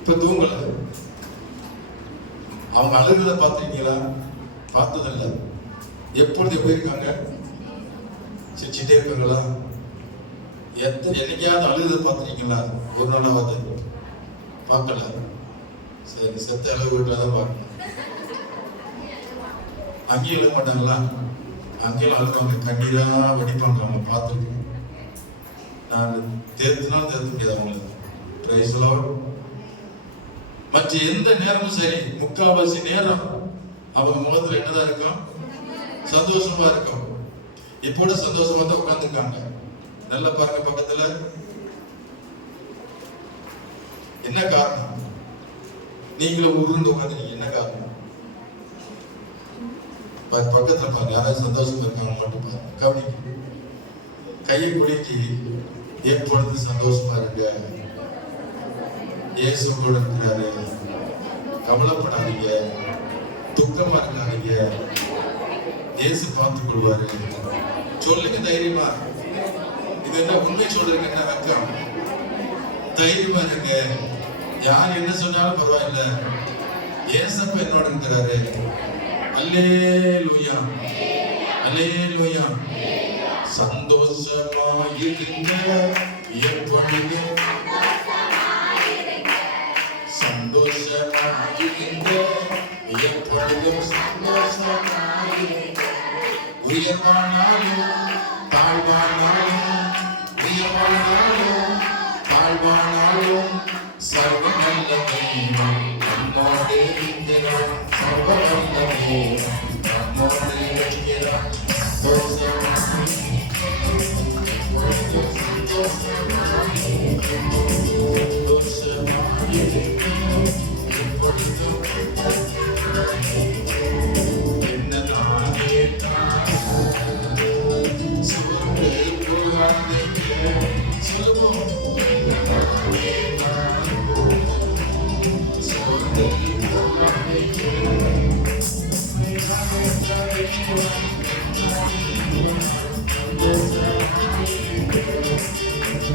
இப்ப தூங்கல. அவங்க அழுகிறத பார்த்திருக்கீங்களா? பார்த்ததில்ல. எப்பொழுது எப்படி இருக்காங்க? சிரிச்சுட்டே இருக்காங்களா? என்னைக்காவது அழுகிறத பார்த்திருக்கீங்களா? ஒரு நாளாவது பார்க்கல. சரி, செத்த அளவு வீட்டில்தான் பார்க்கணும். அங்கேயும் எழுத மாட்டாங்களா? அங்கேயும் அழுவாங்க, கண்ணீரா வடிப்பாங்க. அவங்க பார்த்துருக்கேன். நான் தேர்த்துனாலும் தேர்த்த முடியாது அவங்களுக்கு. Praise the Lord. மற்ற எந்த நேரமும் சரி, முக்காவாசி நேரம் அவங்க முகத்துல என்னதான் இருக்கும்? சந்தோஷமா இருக்கும். இப்போட சந்தோஷமா தான் உட்கார்ந்துருக்காங்க. நல்ல பாருங்க பக்கத்துல. என்ன காரணம்? நீங்களும் உருண்டு உட்காந்துருக்கீங்க. என்ன காரணம்? பக்கத்துல பாருங்க, யாராவது சந்தோஷமா இருக்காங்க மட்டும் பாருங்க, கவனிக்க. கையை குலுக்கி எப்பொழுது சந்தோஷமா இருக்க, இயேசு கூட இருக்கிறாரு, கவலைப்படாதீங்க, துக்கமா இருக்காதீங்க, இயேசு பார்த்துக் கொள்வாரு. சொல்லுங்க தைரியமா. இது என்ன உண்மை சொல்றீங்க? என்ன வெக்கம்? தைரியமா இருங்க. யார் என்ன சொன்னாலும் பரவாயில்ல, இயேசப்பா என்னோட இருக்கிறாரு. அல்லேலூயா, அல்லேலூயா. சந்தோஷமா இருங்க எப்பொழுது, சந்தோஷமா இருங்க எப்பொழுதும், சந்தோஷமா இருங்க. உயர்வானாலும் தாழ்வானாலும், உயர்வானாலும் தாழ்வானாலும் சர்வ நல்ல தெய்வம் நம்மோடு இருக்கிறார். சர்வ நல்ல தெய்வம் நம்மோடு இருக்கிறார். சந்தோஷமா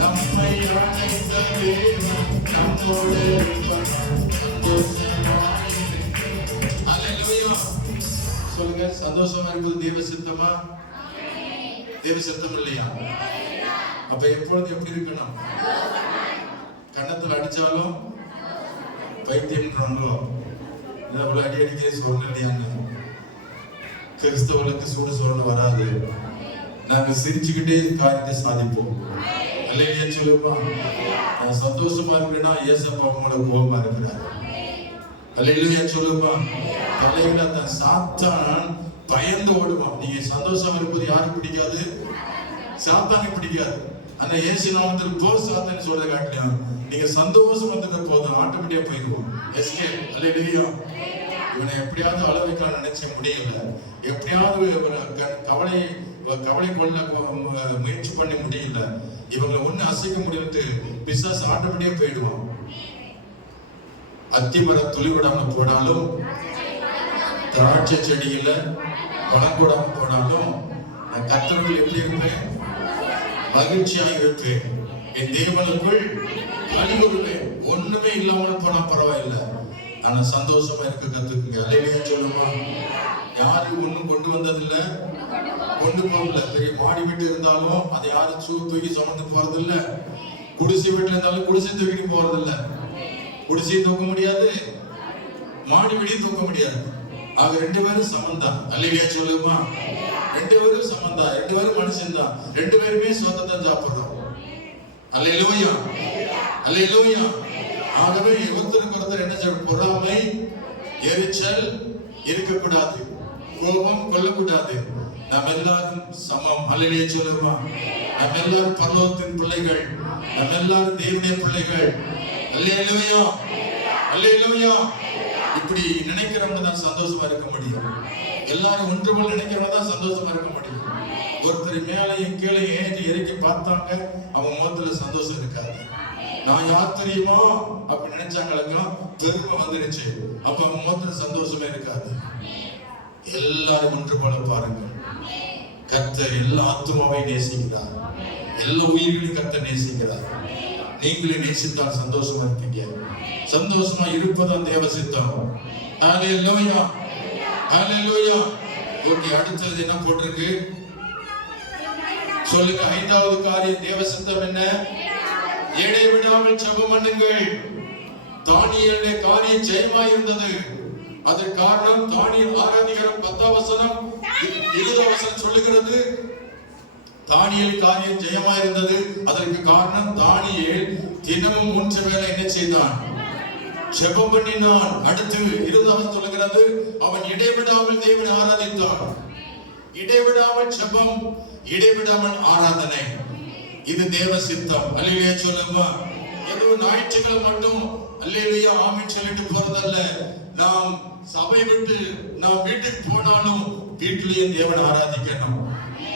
நம்மை அழைத்த தேவன் நம்மோடு அல்லேலூயா. சொல்லுங்க, சந்தோஷமா இருப்பது தேவ சித்தமா? தேவ சித்தம் இல்லையா? அப்ப எப்பொழுது எப்படி இருக்கணும்? கன்னத்துல அடிச்சாலும் பைத்தியம்ன்றாங்களோ அவ்வளவு அடி அடிக்க சூழ்நிலை இல்லையாங்க. கிறிஸ்தவர்களுக்கு சூடு சூழ்நிலை வராது. நாங்க சிரிச்சுக்கிட்டே காரியத்தை சாதிப்போம். அல்லேலூயா சொல்லுப்பா. நான் சந்தோஷமா இருக்கிறேன்னா ஏசப்பா உங்களோட கோபமா இருக்கிறார். அல்லேலூயா சொல்லுப்பா. தலையில அந்த சாத்தான் பயந்து ஓடுவான். நீங்க சந்தோஷமா இருப்பது யாருக்கு பிடிக்காது? சாத்தானுக்கு பிடிக்காது. ஆனா இயேசு நாமத்தில் போ சாத்தான் சொல்றத காட்டிலும் நீங்க சந்தோஷம் வந்துட்ட போதும் ஆட்டோமேட்டிக்கா போயிடுவோம். எஸ்கே. அல்லேலூயா. இவனை எப்படியாவது அள வைக்கலாம் நினைச்ச முடியல. எப்படியாவது கவலை கொள்ள முயற்சி பண்ண முடியல. இவங்களை ஒண்ணு அசைக்க முடியல. பிசாசு ஆட்டோமேட்டிக்கா போயிடுவான். அத்திமர துளி விடாம போனாலும், திராட்சை செடியில பழம் கூடாம போனாலும், நான் கர்த்தருக்குள் எப்படி இருப்பேன்? மகிழ்ச்சியாக இருப்பேன். என் தேவனுக்குள் அழிவுறுவேன். ஒண்ணுமே இல்லாமல் போனா பரவாயில்லை, ஆனா சந்தோஷமா இருக்க கத்துக்குங்க. அல்லேலூயா சொல்லுமா. யாரும் ஒண்ணும் கொண்டு வந்ததில்லை, கொண்டு போகல. பெரிய மாடி வீட்டு இருந்தாலும் அதை யாரும் தூக்கி சுமந்து போறது இல்ல. குடிசை வீட்டுல இருந்தாலும் குடிசை தூக்கிட்டு போறது இல்ல. குடிசையை தூக்க முடியாது, மாடி வீடையும் தூக்க முடியாது. ஆக ரெண்டு பேரும் சமந்தான். அல்லேலூயா சொல்லுமா. ரெண்டு பேரும் சமந்தான். ரெண்டு பேரும் மனுஷன் தான். ரெண்டு பேருமே சொந்தத்தை சாப்பிடுறோம். அல்லேலூயா. அல்லேலூயா. ஆகவே ஒருத்தருக்கு ஒருத்தர் என்ன சொல்ற? பொறாமை, எரிச்சல் இருக்கக்கூடாது, கோபம் கொள்ளக்கூடாது. நாம் எல்லாரும் சமம். அல்லேலூயா சொல்லுமா. நாம் எல்லாரும் பரலோகத்தின் பிள்ளைகள். நாம் எல்லாரும் தேவனுடைய பிள்ளைகள். அல்லேலூயா. அல்லேலூயா. இப்படி நினைக்கிறவங்க தான் சந்தோஷமா இருக்க முடியும். எல்லாரும் ஒன்று போல நினைக்கிறவங்க தான் சந்தோஷமா இருக்க முடியும். ஒருத்தர் மேலையும் கீழே ஏறி இறக்கி பார்த்தாங்க, அவன் முகத்துல சந்தோஷம் இருக்காது. நான் யார் தெரியுமா அப்படி நினைச்சாங்களுக்கெல்லாம் பெருமை வந்துருச்சு. அப்ப அவன் முகத்துல சந்தோஷமே இருக்காது. எல்லாரும் ஒன்று போல பாருங்க. கர்த்தர் எல்லா ஆத்துமாவையும் நேசிக்கிறார். எல்லா உயிர்களையும் கர்த்தர் நேசிக்கிறார். நீங்களே நேசித்தால் சந்தோஷமா இருப்பீங்க. சந்தோஷமா இருப்பதான் தேவ சித்தம். ஹல்லேலூயா. ஹல்லேலூயா. ஓகே, அடுத்தது என்ன போட்டிருக்கு சொல்லுங்க. ஐந்தாவது காரியம் தேவ சித்தம் என்ன? இடைவிடாமல் ஜெபம் பண்ணுங்கள். தானியேலுடைய காரியம் ஜெயமாய் இருந்தது. அதற்கு காரணம் தானியேல் ஆராதிக்கிற 10ஆம் வசனம் 20ஆம் வசனம் சொல்லுகிறது. தானியேல் காரியம் ஜெயமாய் இருந்தது. அதற்கு காரணம் தானியேல் தினமும் 3 வேளை என்ன செய்தான்? ஜெபம் பண்ணினான். அடுத்து 20ஆம் சொல்லுகிறது, அவன் இடைவிடாமல் தேவனை ஆராதித்தான். இடைவிடாமல் ஜெபம், இடைவிடாமல் ஆராதனை. இது தேவ சித்தம். அல்லேலூயா சொல்லுமா. ஏதோ ஞாயிற்றுக்கிழமை மட்டும் அல்லேலூயா ஆமென் சொல்லிட்டு போறதல்ல. நாம் சபை விட்டு நாம் வீட்டுக்கு போனாலும் வீட்டிலேயே தேவனை ஆராதிக்கணும்.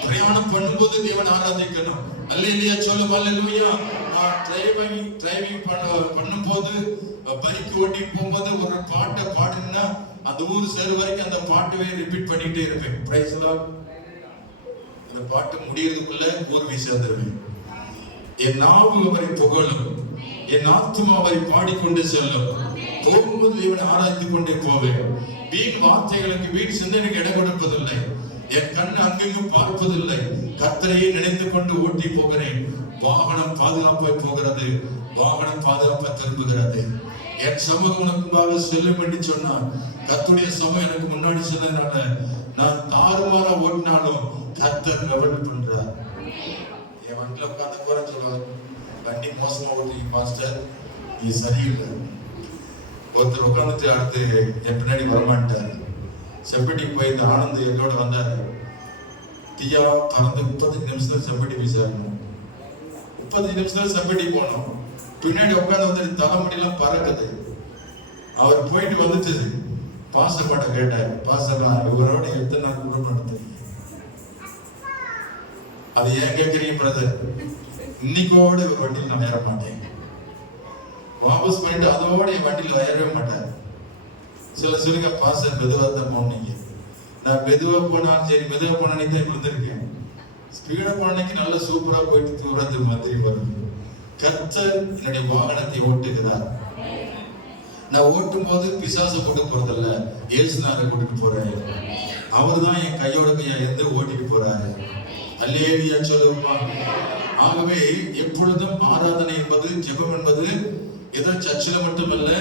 பிரயாணம் பண்ணும்போது தேவனை ஆராதிக்கணும். அல்லேலூயா சொல்லுமா. அல்லேலூயா. நான் டிரைவிங் பண்ணும்போது பைக் ஓட்டி போகும்போது ஒரு பாட்டை பாடுனா அந்த ஊர் சேரு வரைக்கும் அந்த பாட்டவே ரிப்பீட் பண்ணிட்டே இருப்பேன். Praise Lord. அந்த பாட்டு முடியறதுக்குள்ள ஊர் வீசி வந்துருவேன். என் நாவு அவரை புகழும், என் ஆத்துமா அவரை பாடிக்கொண்டு செல்லும். போகும்போது தேவனை ஆராய்ந்து கொண்டே போவேன். வீண் வார்த்தைகளுக்கு, வீண் சிந்தனைக்கு இடம் கொடுப்பதில்லை. என் கண் அங்கெங்கும் பார்ப்பதில்லை. கர்த்தரையே நினைத்துக் கொண்டு ஓட்டி போகிறேன். வாகனம் பாதுகாப்பாய் போகிறது, வாகனம் பாதுகாப்பாய் திரும்புகிறது. என் சமூகம் உனக்கு செல்லும் என்று சொன்னான். கர்த்தருடைய சமூகம் எனக்கு முன்னாடி சென்றதுனால நான் தாறுமாறா ஓட்டினாலும் கர்த்தர் லெவல் பண்றார். என் வண்டியில உட்கார்ந்து போறேன்னு சொல்லுவார், வண்டி மோசமா ஓட்டுறீங்க மாஸ்டர், நீ சரியில்லை. ஒருத்தர் உட்காந்துட்டு அடுத்து என் பின்னாடி வரமாட்டார். செப்பட்டிக்கு போய் இந்த ஆனந்த் என்னோட வந்தார். தீயா பறந்து 35 நிமிஷத்துல செப்பட்டி போய் சேரணும். 35 நிமிஷத்துல செப்பட்டி போனோம். பின்னாடி உட்காந்து வந்து தலைமுடியெல்லாம் பறக்குது. அவர் போயிட்டு வந்துட்டு பாஸ்டர் பாட்ட கேட்டார். பாஸ்டர், இவரோட எத்தனை நாள் கூட நடந்தது? அது ஏன் கேட்கறீங்க பிரதர்? இன்னைக்கோட இவர் வண்டியில் நான் ஏற மாட்டேன். வாபஸ் பண்ணிட்டு அதோட என் வண்டியில் ஏறவே மாட்டார். சில சொல்லுங்க, பாஸ்டர் மெதுவாக தான் போனீங்க. நான் மெதுவா போனாலும் சரி, மெதுவா போனானே தான் விழுந்திருக்கேன். ஸ்பீடா போனனைக்கு நல்ல சூப்பரா போயிட்டு தூரத்து மாதிரி வருது. கர்த்தர் என்னுடைய வாகனத்தை ஓட்டுகிறார். நான் ஓட்டும் போது பிசாசை கூட்டு போறதில்ல, இயேசுநாதரை கூட்டிட்டு போறேன். அவர் தான் என் கையோட கையா இருந்து ஓட்டிட்டு போறாரு. அல்லேலூயா சொல்லுமா. ஆகவே எப்பொழுதும் ஆராதனை என்பது, ஜெபம் என்பது ஏதோ சர்ச்சில் மட்டுமல்ல,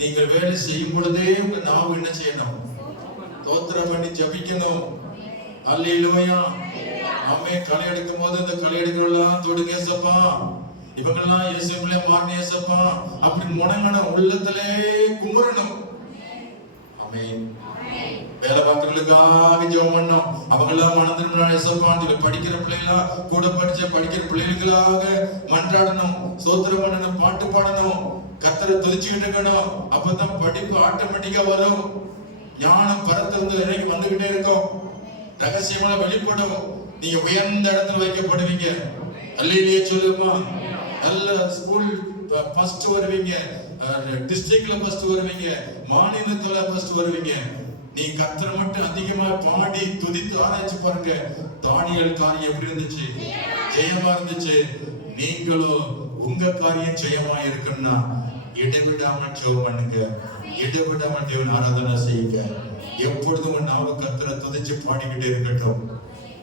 நீங்கள் வேலை செய்யும் பொழுதே உங்க நாவு என்ன செய்யணும்? ஸ்தோத்திரம் பண்ணி ஜெபிக்கணும். அல்லேலூயா. ஆமே. களை எடுக்கும் போது இந்த களை எடுக்கிறவெல்லாம் தொடுங்க ஏசப்பா, இவங்கெல்லாம் இயேசுவிலே மாறின ஏசப்பா அப்படி முடங்கணும், உள்ளத்திலே குமுறணும். ஆமென். வேலை பார்க்கறதுக்காக ஜெபம் பண்ணோம். அவங்கெல்லாம் மனதில் ஏசப்பான்னு படிக்கிற பிள்ளைகளா, கூட படிக்கிற பிள்ளைகளுக்காக மன்றாடணும், ஸ்தோத்திரம் பண்ணணும், பாட்டு பாடணும், கர்த்தரை துதிச்சுக்கிட்டு இருக்கணும். அப்பதான் படிப்பு ஆட்டோமேட்டிக்கா வரும். ஞானம் பரத்திலிருந்து இறங்கி வந்துகிட்டே இருக்கும். ரகசியமான வெளிப்படும். நீங்க உயர்ந்த இடத்துல வைக்கப்படுவீங்க. அல்லேலூயா சொல்லுமா. நல்ல ஸ்கூல் ஃபர்ஸ்ட் வருவீங்க, டிஸ்ட்ரிக்ட்ல ஃபர்ஸ்ட் வருவீங்க, மாநிலத்துல ஃபர்ஸ்ட் வருவீங்க. நீ கர்த்தரை மட்டும் அதிகமா பாடி துதித்து ஆராய்ச்சி பாருங்க. தானியேல் காரியம் எப்படி இருந்துச்சு? ஜெயமா இருந்துச்சு. நீங்களும் உங்க காரியம் ஜெயமா இருக்குன்னா இடைவிடாமல் ஜெபம் பண்ணுங்க, இடைவிடாமல் தேவன் ஆராதனை செய்யுங்க. எப்பொழுதும் உன் நாவு கர்த்தரை துதிச்சு பாடிக்கிட்டே இருக்கட்டும்.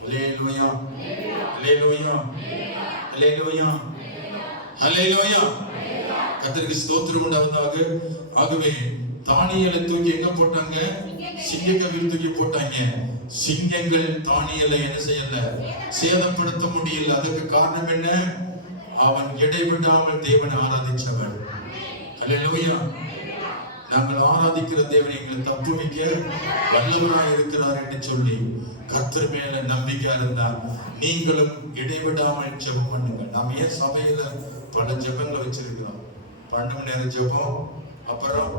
அல்லேலூயா, அல்லேலூயா, அல்லேலூயா, அல்லேலூயா. கர்த்தருக்கு ஸ்தோத்திரம் உண்டாவதாக. ஆகவே தானியேலை தூக்கி எங்க போட்டாங்க? சிங்கக்கவியில் தூக்கி போட்டாங்க. சிங்கங்கள் தானியேலை என்ன செய்யல? சேதப்படுத்த முடியல. அதுக்கு காரணம் என்ன? அவன் இடைவிடாமல் தேவனை ஆராதிச்சவன். அல்லேலூயா. நாங்கள் ஆராதிக்கிற தேவனை எங்களை தப்புவிக்க வல்லவராய் இருக்கிறார் என்று சொல்லி கர்த்தர் மேல நம்பிக்கையா இருந்தால் நீங்களும் இடைவிடாமல் ஜெபம் பண்ணுங்க. நாம் ஏன் சபையில பல ஜெபங்களை வச்சிருக்கிறோம்? 12 மணி நேரம் ஜெபம், அப்புறம்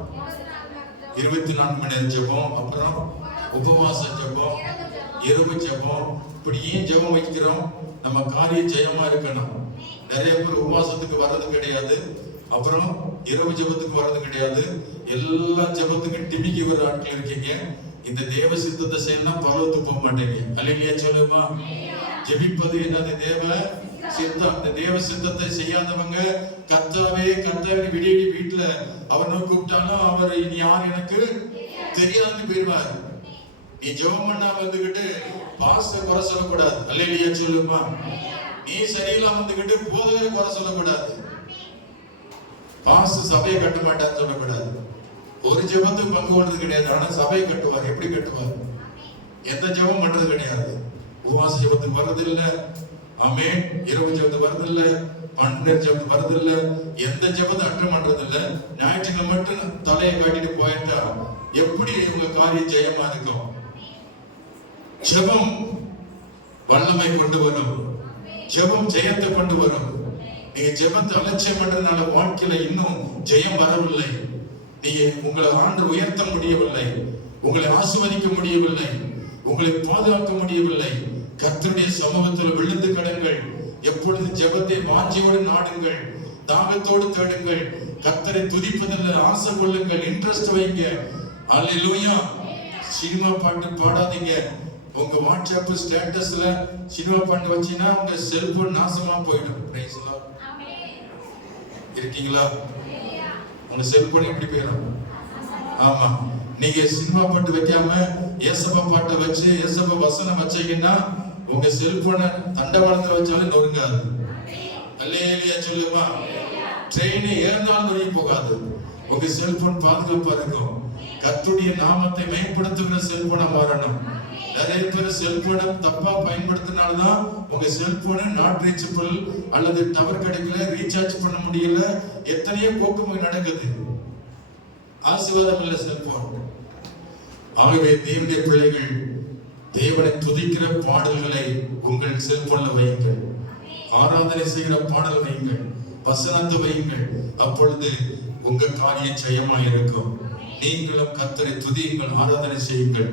24 மணி நேரம் ஜெபம், அப்புறம் உபவாச ஜெபம், இரவு ஜெபம். இப்படி ஏன் ஜெபம் வைக்கிறோம்? நம்ம காரியம் ஜெயமா இருக்கணும். நிறைய பேர் உபவாசத்துக்கு வர்றது கிடையாது, அப்புறம் இரவு ஜெபத்துக்கு வர்றது கிடையாது. எல்லா ஜெபத்துக்கும் டிமிக்கி வர ஆட்கள் இருக்கீங்க. இந்த தேவ சித்தத்தை செய்யணும், பரலோகத்துக்கு போக மாட்டீங்க. அல்லேலூயா சொல்லுமா. ஜெபிப்பது என்னது? தேவ சித்தம். இந்த தேவ சித்தத்தை செய்யாதவங்க கர்த்தாவே கர்த்தாவே விடிய வீட்டுல அவர் நோக்கி கூப்பிட்டாலும் அவர் இனி யார் எனக்கு தெரியாது போயிடுவார். நீ ஜெபம் பண்ணா வந்துகிட்டு பாஸ்டர் குறை சொல்லக்கூடாது. அல்லேலூயா சொல்லுமா. நீ சரியில்லாம வந்துகிட்டு போதகரை குறை சொல்லக்கூடாது. பாஸ்டர் சபையை கட்ட மாட்டான்னு சொல்லக்கூடாது. ஒரு ஜெபத்துக்கு பங்கு கொள்றது கிடையாது, ஆனா சபையை கட்டுவார். எப்படி கட்டுவார்? எந்த ஜெபம் பண்றது கிடையாது. உபவாச ஜெபத்துக்கு வர்றது இல்ல, ஆமென். இரவு ஜெபத்துக்கு வர்றது இல்ல, 12 ஜெபத்துக்கு வர்றது இல்ல, எந்த ஜெபத்தை அட்டன் பண்றது இல்ல. ஞாயிற்றுக்கிழமை மட்டும் தலையை காட்டிட்டு போயிட்டா எப்படி உங்க காரியம் ஜெயமா இருக்கும்? ஜெபம் வல்லமை கொண்டு வரும். ஜெபம் ஜெயத்தை கொண்டு வரும். நீங்க ஜெபத்தை அலட்சியம் பண்றதுனால வாழ்க்கையில இன்னும் ஜெயம் வரவில்லை. நீங்க உங்களை ஆண்டு உயர்த்த முடியவில்லை, உங்களை ஆசீர்வதிக்க முடியவில்லை, உங்களை பாதுகாக்க முடியவில்லை. கர்த்தருடைய சமூகத்தில் விழுந்து கடங்கள். எப்பொழுது ஜெபத்தை வாஞ்சியோடு நாடுங்கள், தாகத்தோடு தேடுங்கள். கர்த்தரை துதிப்பதில் ஆசை கொள்ளுங்கள், இன்ட்ரெஸ்ட் வைங்க. அல்லேலூயா. சினிமா பாட்டு பாடாதீங்க. உங்க வாட்ஸ்அப் ஸ்டேட்டஸ்ல சினிமா பாட்டு வச்சீங்கன்னா உங்க செல்போன் நாசமா போயிடும். Praise the Lord. இருக்கீங்களா? உங்க செல்போன் எப்படி போயிடும்? ஆமா. நீங்க சினிமா பாட்டு வைக்காம ஏசப்பா பாட்டை வச்சு ஏசப்பா வசனம் வச்சீங்கன்னா உங்க செல்போனை தண்டவாளத்துல வச்சாலும் நொறுங்காது. அல்லேலூயா சொல்லுமா. ட்ரெயின் ஏறினாலும் நொறுங்கி போகாது. உங்க செல்போன் பாதுகாப்பா இருக்கும். கர்த்தருடைய நாமத்தை மேம்படுத்துகிற செல்போனை மாறணும். நிறைய பேர் செல்போனை தப்பா பயன்படுத்தினால்தான் உங்க செல்போனை நாட் ரீச்சபிள் அல்லது டவர் கிடைக்கல, ரீசார்ஜ் பண்ண முடியல, எத்தனையோ போக்குமுறை நடக்குது. ஆசீர்வாதம் இல்ல செல்போன். ஆகவே தேவனுடைய பிள்ளைகள் தேவனை துதிக்கிற பாடல்களை உங்கள் செல்போன்ல வையுங்கள். ஆராதனை செய்கிற பாடல் வையுங்கள், வசனத்தை வையுங்கள். அப்பொழுது உங்க காரியம் ஜெயமா இருக்கும். நீங்களும் கர்த்தரை துதியுங்கள், ஆராதனை செய்யுங்கள்.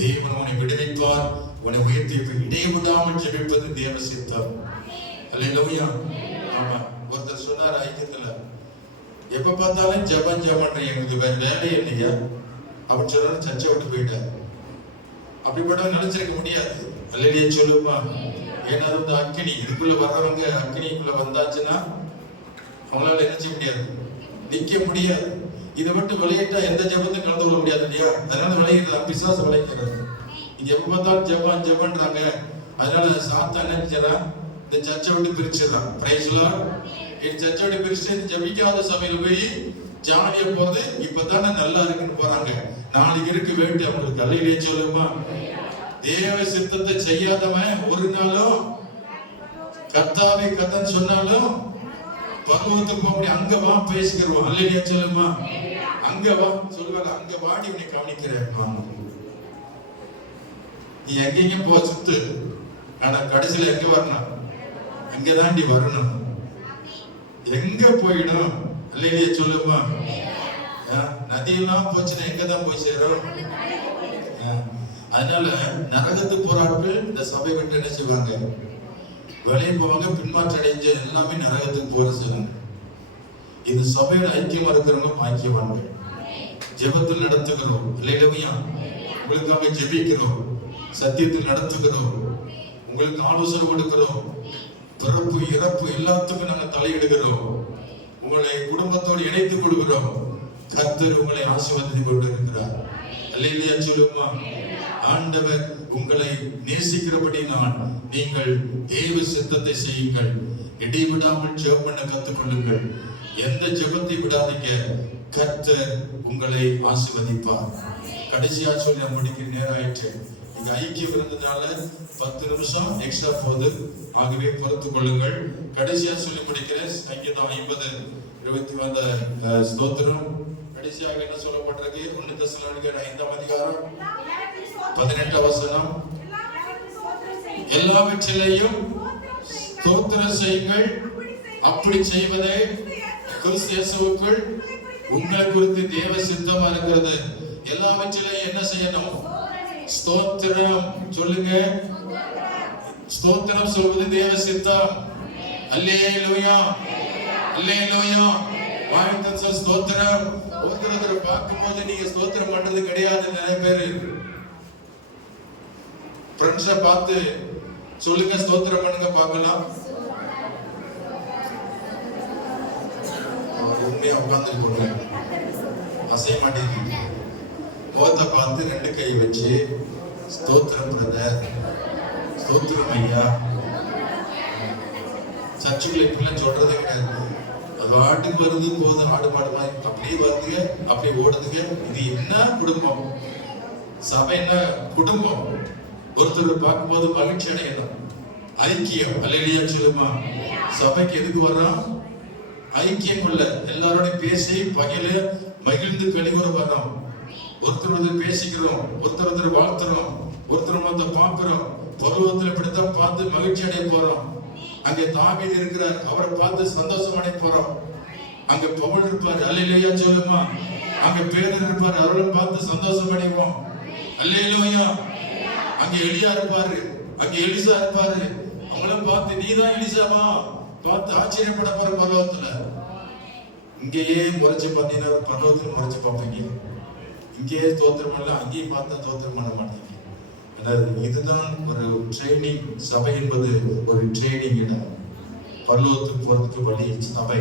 தேவன் உன்னை விடுவிப்பார், உன்னை உயர்த்தி இடைவிடாமல் ஜெபிப்பது தேவ சித்தம். அல்லேலூயா. ஆமா. ஒருத்தர் சொன்னார் ஐக்கியத்துல, எப்ப பார்த்தாலும் ஜெபம் ஜெபம் எங்களுக்கு வேற வேலையே இல்லையா அப்படின்னு சொன்னாலும் சர்ச்சை விட்டு போயிட்டார். அப்படிப்பட்ட நினைச்சிருக்க முடியாது. அல்லையே சொல்லுமா. ஏன்னா வந்து அக்கினி இதுக்குள்ள வர்றவங்க அக்கினிக்குள்ள வந்தாச்சுன்னா அவங்களால என்ன செய்ய முடியாது, நிக்க முடியாது. இதை விட்டு விளையிட்டா எந்த ஜெபத்தையும் கலந்து கொள்ள முடியாது இல்லையா? அதனால விளையிறது பிசாசு விளைக்கிறது. இங்க எப்ப பார்த்தாலும் ஜெபம் ஜெபன்றாங்க. அதனால சாத்தான் என்ன செய்யறான், இந்த சர்ச்சை விட்டு பிரிச்சிடறான். Price Lord. இந்த சர்ச்சை விட்டு பிரிச்சு ஜெபிக்காத சபையில போய் ஜாலியா போறது இப்பதானே நல்லா இருக்குன்னு போறாங்க. நாளைக்கு இருக்கு வேண்டி அவங்களுக்கு. அல்லையிலே சொல்லுமா. தேவ சித்தத்தை செய்யாதவன் ஒரு நாளும் கர்த்தாவே கர்த்தன் சொன்னாலும் பரலோகத்துக்கு போக முடியும். அங்க வா பேசிக்கிறோம். அல்லையா சொல்லுமா. அங்க வா சொல்லுவாங்க. அங்க வாடி உன்னை கவனிக்கிறேன். நீ எங்கேயும் போ சுத்து, ஆனா கடைசியில எங்க வரணும், அங்க தாண்டி வரணும். எங்க போயிடும். அல்லையா சொல்லுமா. நதியெல்லாம் போச்சுன்னா எங்கதான் போய் சேரும். அதனால நரகத்துக்கு போறார்கள் இந்த சபை விட்டு என்ன செய்வாங்க, வெளியே போவாங்க. பின்மாற்ற அடைஞ்ச எல்லாமே நரகத்துக்கு போற செய்வாங்க. இந்த சபையோட ஐக்கியமா இருக்கிறவங்க ஐக்கியவாங்க. ஜெபத்தில் நடத்துகிறோம். இல்லையா? உங்களுக்காக ஜெபிக்கிறோம், சத்தியத்தில் நடத்துகிறோம், உங்களுக்கு ஆலோசனை கொடுக்கிறோம். பிறப்பு இறப்பு எல்லாத்துக்கும் நாங்கள் தலையிடுகிறோம். உங்களை குடும்பத்தோடு இணைத்துக் கொள்கிறோம். கர்த்தர் உங்களை ஆசீர்வதித்துக் கொண்டு இருக்கிறார். அல்லேலூயா சொல்லுமா. ஆண்டவர் உங்களை நேசிக்கிறபடினால் நீங்கள் தேவ சித்தத்தை செய்யுங்கள். இடைவிடாமல் ஜெபம் பண்ண கத்துக்கொள்ளுங்கள். எந்த ஜெபத்தை விடாதீங்க. கர்த்தர் உங்களை ஆசீர்வதிப்பார். கடைசியா சொல்லி முடிக்கிற நேரம் ஆயிற்று. இங்க ஐக்கியம் இருந்ததுனால 10 நிமிஷம் எக்ஸ்ட்ரா போகுது. ஆகவே பொறுத்துக் கொள்ளுங்கள். கடைசியா சொல்லி முடிக்கிறேன். சங்கீதம் 50:20 வந்த ஸ்தோத்திரம். கடைசியாக என்ன சொல்லப்பட்டிருக்கு? 1 தெசலோனிக்கர் 5ஆம் அதிகாரம் 18ஆம் வசனம். எல்லாவற்றிலேயும் ஸ்தோத்திரம் செய்யுங்கள். அப்படி செய்வதே கிறிஸ்து இயேசுவுக்குள் உங்களை குறித்து தேவ சித்தமா இருக்கிறது. எல்லாவற்றிலேயும் என்ன செய்யணும்? ஸ்தோத்திரம் சொல்லுங்க. ஸ்தோத்திரம் சொல்வது தேவ சித்தம். அல்லேலூயா அல்லேலூயா. வாழ்த்து ஸ்தோத்திரம். ஒருத்தர் பார்க்கும்போது நீங்க ஸ்தோத்திரம் பண்றது கிடையாது. நிறைய பேர் ஃப்ரெண்ட்ஸை பார்த்து சொல்லுங்க ஸ்தோத்திரம் பண்ணுங்க பார்க்கலாம். உண்மையா உட்கார்ந்துருக்கோங்க, அசைய மாட்டேங்குது. முகத்தை பார்த்து 2 கை வச்சு ஸ்தோத்திரம் பிரதர், ஸ்தோத்திரம் ஐயா. சர்ச்சுக்குள்ள இப்படிலாம் சொல்றதே கிடையாது. அது ஆட்டுக்கு வருது போகுது, ஆடு மாடு மாதிரி அப்படியே வருதுங்க, அப்படியே ஓடுதுங்க. இது என்ன குடும்பம்? சபை என்ன குடும்பம்? ஒருத்தர் பார்க்கும்போது மகிழ்ச்சி அடையணும். ஐக்கியம். அல்லேலூயா சொல்லுமா. சபைக்கு எதுக்கு வர்றோம்? ஐக்கியம் கொள்ள, எல்லாரோட பேசி பகையில மகிழ்ந்து கழிவுற வர்றோம். ஒருத்தர் பேசிக்கிறோம், ஒருத்தர் வாழ்த்துறோம், ஒருத்தர் பார்க்கிறோம். பருவத்தில் இப்படித்தான் பார்த்து மகிழ்ச்சி அடைய போறோம். அங்கே தாவீது இருக்கிறார், அவரை பார்த்து சந்தோஷம் அடைய போறோம். அங்க பவுல் இருப்பார். அல்லேலூயா சொல்லுமா. அங்க பேதர் இருப்பார், அவரை பார்த்து சந்தோஷம் அடைவோம். அல்லேலூயா. அங்க எலியா இருப்பாரு, அங்க எலிசா இருப்பாரு. அவங்கள பார்த்து நீதான் எலிசாவா பார்த்து ஆச்சரியப்பட போற பருவத்துல. இங்கேயே முறைச்சு பார்த்தீங்கன்னா பருவத்துல முறைச்சு பார்ப்பீங்க. இங்கேயே தோத்திரம் பண்ணல, அங்கேயும் பார்த்தா தோத்திரம் பண்ண மாட்டீங்க. இதுதான் ஒரு ட்ரைனிங். சபை என்பது ஒரு ட்ரைனிங் இடம். பரலோகத்துக்கு போறதுக்கு வழி சபை.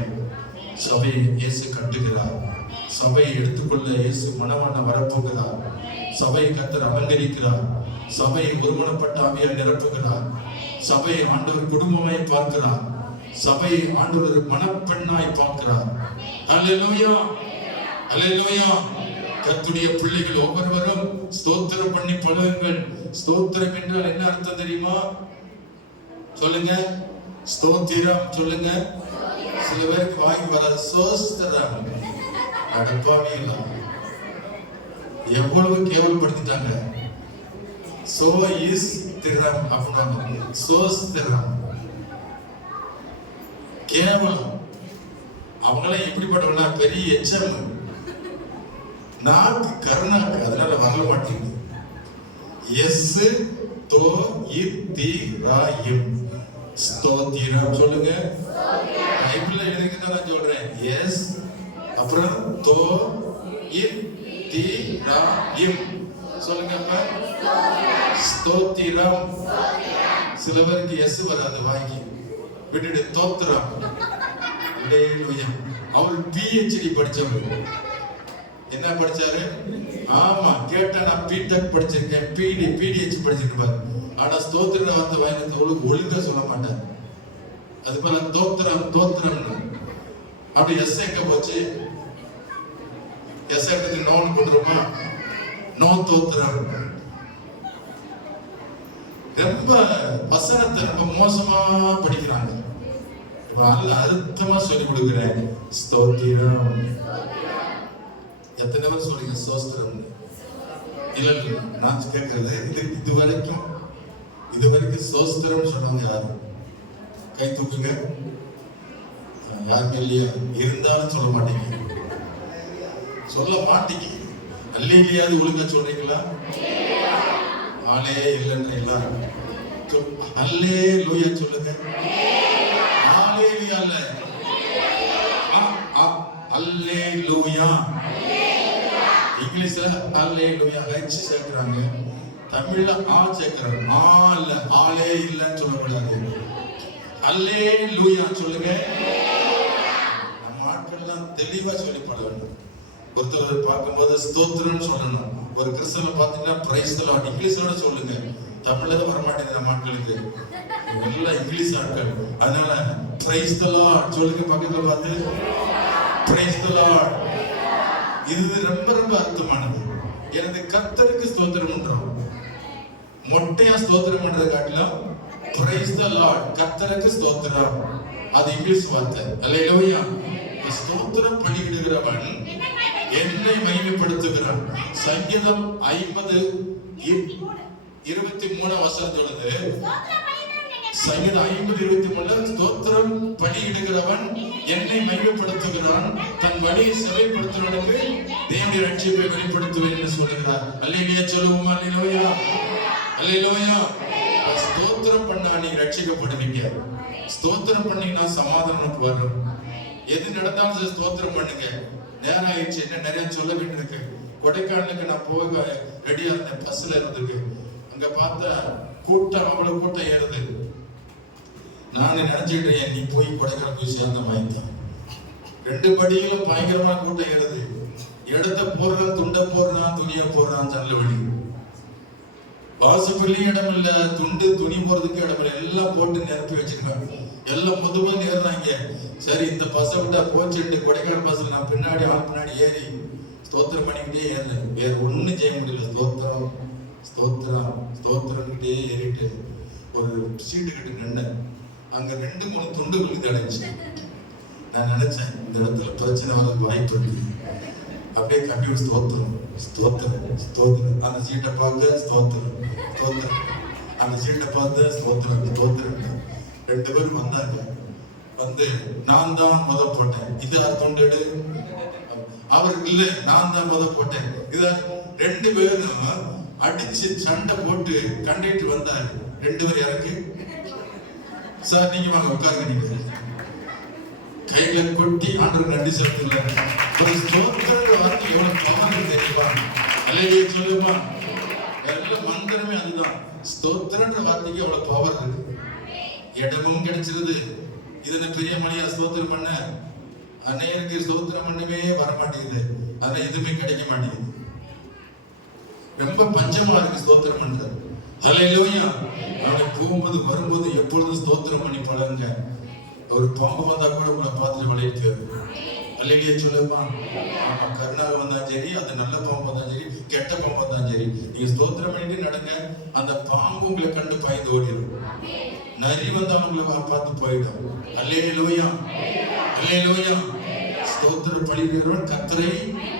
சபை இயேசு கட்டுகிறார். சபையை எடுத்துக்கொள்ள இயேசு மனமான வரப்போகிறார். சபை கர்த்தர் அலங்கரிக்கிறார். சபை ஒருமனப்பட்ட ஆவியால் நிரப்புகிறார். சபையை ஆண்டவர் குடும்பமாய் பார்க்கிறார். சபை ஆண்டவர் மனப்பெண்ணாய் பார்க்கிறார். அல்லேலூயா அல்லேலூயா. கர்த்தருடைய பிள்ளைகள் ஒவ்வொருவரும் ஸ்தோத்திரம் பண்ணி பழகுங்கள். ஸ்தோத்திரம் என்றால் என்ன அர்த்தம் தெரியுமா? சொல்லுங்க. ஸ்தோத்திரம் சொல்லுங்க. சில பேருக்கு வாங்கி வர சோஸ்திரம் அடப்பாவே இல்ல. எவ்வளவு கேவலப்படுத்திட்டாங்க. சோ இஸ் திரம் அப்படின்னா சோஸ்திரம் கேவலம். அவங்களாம் எப்படிப்பட்டவங்களா? பெரிய எச்சம். நாக்கு கருணாக்கு, அதனால வரல மாட்டேங்குது. எஸ் தோ இத்திராயும் ஸ்தோத்திரம் சொல்லுங்க. பைபிள்ல எழுதிக்கிட்டு நான் சொல்றேன். எஸ் அப்புறம் தோ இத்திராயும் சொல்லுங்க அப்ப. ஸ்தோத்திரம். சில பேருக்கு எஸ் வராது வாங்கி விட்டுட்டு தோத்திரம். அவர் PhD படிச்சவர். என்ன படிச்சாரு? ஆமா, கேட்டா நான் பிடெக் படிச்சிருக்கேன், PDH படிச்சிருப்பாரு. ஆனா ஸ்தோத்திர வார்த்தை வாங்கி ஒழுங்கா சொல்ல மாட்டார். அது போல தோத்திரம் தோத்திரம். அப்படி எஸ் எங்க போச்சு? எஸ் எடுத்து நோன்னு போட்டுருமா? நோ தோத்திரம். ரொம்ப வசனத்தை ரொம்ப மோசமா படிக்கிறாங்க. அழுத்தமா சொல்லிக் கொடுக்கிறேன். ஸ்தோத்திரம். எத்தனை பேர் சொல்றீங்க ஸ்தோத்திரம்? இல்ல நான் கேட்கறது இதுவரைக்கும் ஸ்தோத்திரம் சொன்னவங்க யாரும் கை தூக்குங்க. யாருமே இல்லையா? இருந்தாலும் சொல்ல மாட்டீங்க. சொல்ல மாட்டீங்க. அல்லேலியாவது ஒழுங்கா சொல்றீங்களா? ஆளே இல்லைன்ற எல்லாரும் அல்லேலூயா சொல்லுங்க. அல்லேலூயா இல்ல, அல்லேலூயா. இங்கிலீஷ்ல அல்லேலூயா H சேர்க்கிறாங்க, தமிழ்ல ஆ சேர்க்கிறாங்க. ஆ இல்ல, ஆளே இல்லைன்னு சொல்லக்கூடாது. அல்லேலூயா சொல்லுங்க. நம்ம ஆட்கள்லாம் தெளிவா சொல்லி பாட வேண்டும். ஒருத்தர் பார்க்கும்போது ஸ்தோத்திரம் சொல்லணும். ஒரு கிறிஸ்தவனை பார்த்தீங்கன்னா பிரைஸ் தி லார்ட் இங்கிலீஷ்ல சொல்லுங்க. தமிழ்ல தான் வர மாட்டேங்குது நம்ம ஆட்களுக்கு, எல்லாம் இங்கிலீஷ் ஆட்கள். அதனால பிரைஸ் தி லார்ட் சொல்லுங்க. பக்கத்துல பார்த்து பிரைஸ் தி லார்ட். இது ரொம்ப ரொம்ப அர்த்தமானது. எனது கர்த்தருக்கு ஸ்தோத்திரம் பண்றோம். மொட்டையா ஸ்தோத்திரம் பண்றதை காட்டிலும் பிரைஸ் தி லார்ட், கர்த்தருக்கு ஸ்தோத்திரம். அது இங்கிலீஷ் வார்த்தை. அல்லேலூயா. ஸ்தோத்திரம் பலியிடுகிறவன் என்னை மகிமைப்படுத்துகிறான். சங்கீதம் 50:23 வசனம் சொல்லுது. சங்கீதம் 50:23 ஸ்தோத்திரம் பலியிடுகிறவன் என்னை மகிமைப்படுத்துகிறான், தன் வழியை செவைப்படுத்துவனுக்கு தேவனுடைய ரட்சிப்பை வெளிப்படுத்துவேன் என்று சொல்லுகிறார். அல்லேலூயா சொல்லுவோமா? அல்லேலூயா, அல்லேலூயா. ஸ்தோத்திரம் பண்ணா நீ ரட்சிக்கப்படுவீங்க. ஸ்தோத்திரம் பண்ணீங்கன்னா சமாதானம் வரும். எது நடந்தாலும் ஸ்தோத்திரம் பண்ணுங்க. நேரம் ஆயிடுச்சு, என்ன நிறைய சொல்ல வேண்டியிருக்கு. கொடைக்கானலுக்கு நான் போக ரெடியா இருந்தேன், பஸ்ல இருந்துருக்கு. அங்க பார்த்தா கூட்டம், அவ்வளவு கூட்டம் ஏறுது. நான் நினைச்சுக்கிட்டேன் நீ போய் கொடைக்கானல் போய் சேர்ந்த மாதிரி தான். 2 படியிலும் பயங்கரமா கூட்டம் ஏறுது. இடத்த போடுறான், துண்டை போடுறான், துணியை போடுறான், ஜன்னல் வழி. வாசப்பள்ளியும் இடம் இல்ல, துண்டு துணி போறதுக்கு இடம் இல்லை. எல்லாம் போட்டு நிரப்பி வச்சிருக்காங்க. எல்லாம் முதுமுது ஏறுறாங்க. சரி, இந்த பஸ்ஸை விட்டா போச்சுட்டு கொடைக்கானல் பஸ்ல நான் பின்னாடி ஏறி ஸ்தோத்திரம் பண்ணிக்கிட்டே ஏறினேன். வேற ஒண்ணும் செய்ய முடியல. ஸ்தோத்திரம் ஸ்தோத்திரம் ஸ்தோத்திரம்கிட்டே ஏறிட்டு ஒரு சீட்டு கிட்ட நின்னேன். அங்க 2-3 துண்டுகள் தடைச்சு. நான் நினைச்சேன் இந்த இடத்துல பிரச்சனை வர வாய்ப்பு இருக்கு. அப்படியே கம்ப்யூட்டர் ஸ்தோத்திரம் ஸ்தோத்திரம் ஸ்தோத்திரம். அந்த சீட்டை பார்க்க ஸ்தோத்திரம் ஸ்தோத்திரம், அந்த சீட்டை பார்த்து ஸ்தோத்திரம் ஸ்தோத்திரம். 2 பேரும் வந்தாங்க. வந்து நான் தான் முத போட்டேன். இது அர்த்தம் அவருக்கு இல்ல, நான் தான் முத போட்டேன். இத 2 பேரும் அடிச்சு சண்டை போட்டு கண்டக்டர் வந்தாரு. 2 பேரும் இறக்கி, சார் நீங்க வாங்க உட்காருங்க. நீங்க கையில கொட்டி ஆண்டவருக்கு நன்றி செலுத்தல. ஒரு ஸ்தோத்திர வார்த்தை எவ்வளவு பவர் தெரியுமா? அல்லேலூயா சொல்லுமா? எல்லாம் மந்திரமே அதுதான். ஸ்தோத்திரன்ற வார்த்தைக்கு எவ்வளவு பவர் இருக்கு. இடமும் கிடைச்சிருது. இதனை பெரிய மணியா ஸ்தோத்திரம் பண்ண அன்னையருக்கு ஸ்தோத்திரம் பண்ணவே வர மாட்டேங்குது. அதனால எதுவுமே கிடைக்க மாட்டேங்குது. ரொம்ப பஞ்சமா இருக்கு ஸ்தோத்திரம் பண்றது. அல்லேலூயா. நாளைக்கு போகும்போது வரும்போது எப்பொழுதும் ஸ்தோத்திரம் பண்ணி பழகுங்க. ஒரு பாம்பு வந்தா கூட உங்களை பார்த்துட்டு விளையாட்டு. அல்லேலூயா சொல்லுமா? ஆமா, கருணாக வந்தா சரி, அது நல்ல பாம்பு வந்தா சரி, கெட்ட பாம்பு வந்தா சரி, நீங்க ஸ்தோத்திரம் பண்ணிட்டு நடங்க. அந்த பாம்பு உங்களை கண்டு பயந்து ஓடிடும். நரி வந்தாலும் உங்களை பார்த்து போயிடும். அல்லேலூயா, அல்லேலூயா. ஸ்தோத்திரம் பலியிடுகிறவன் கர்த்தரை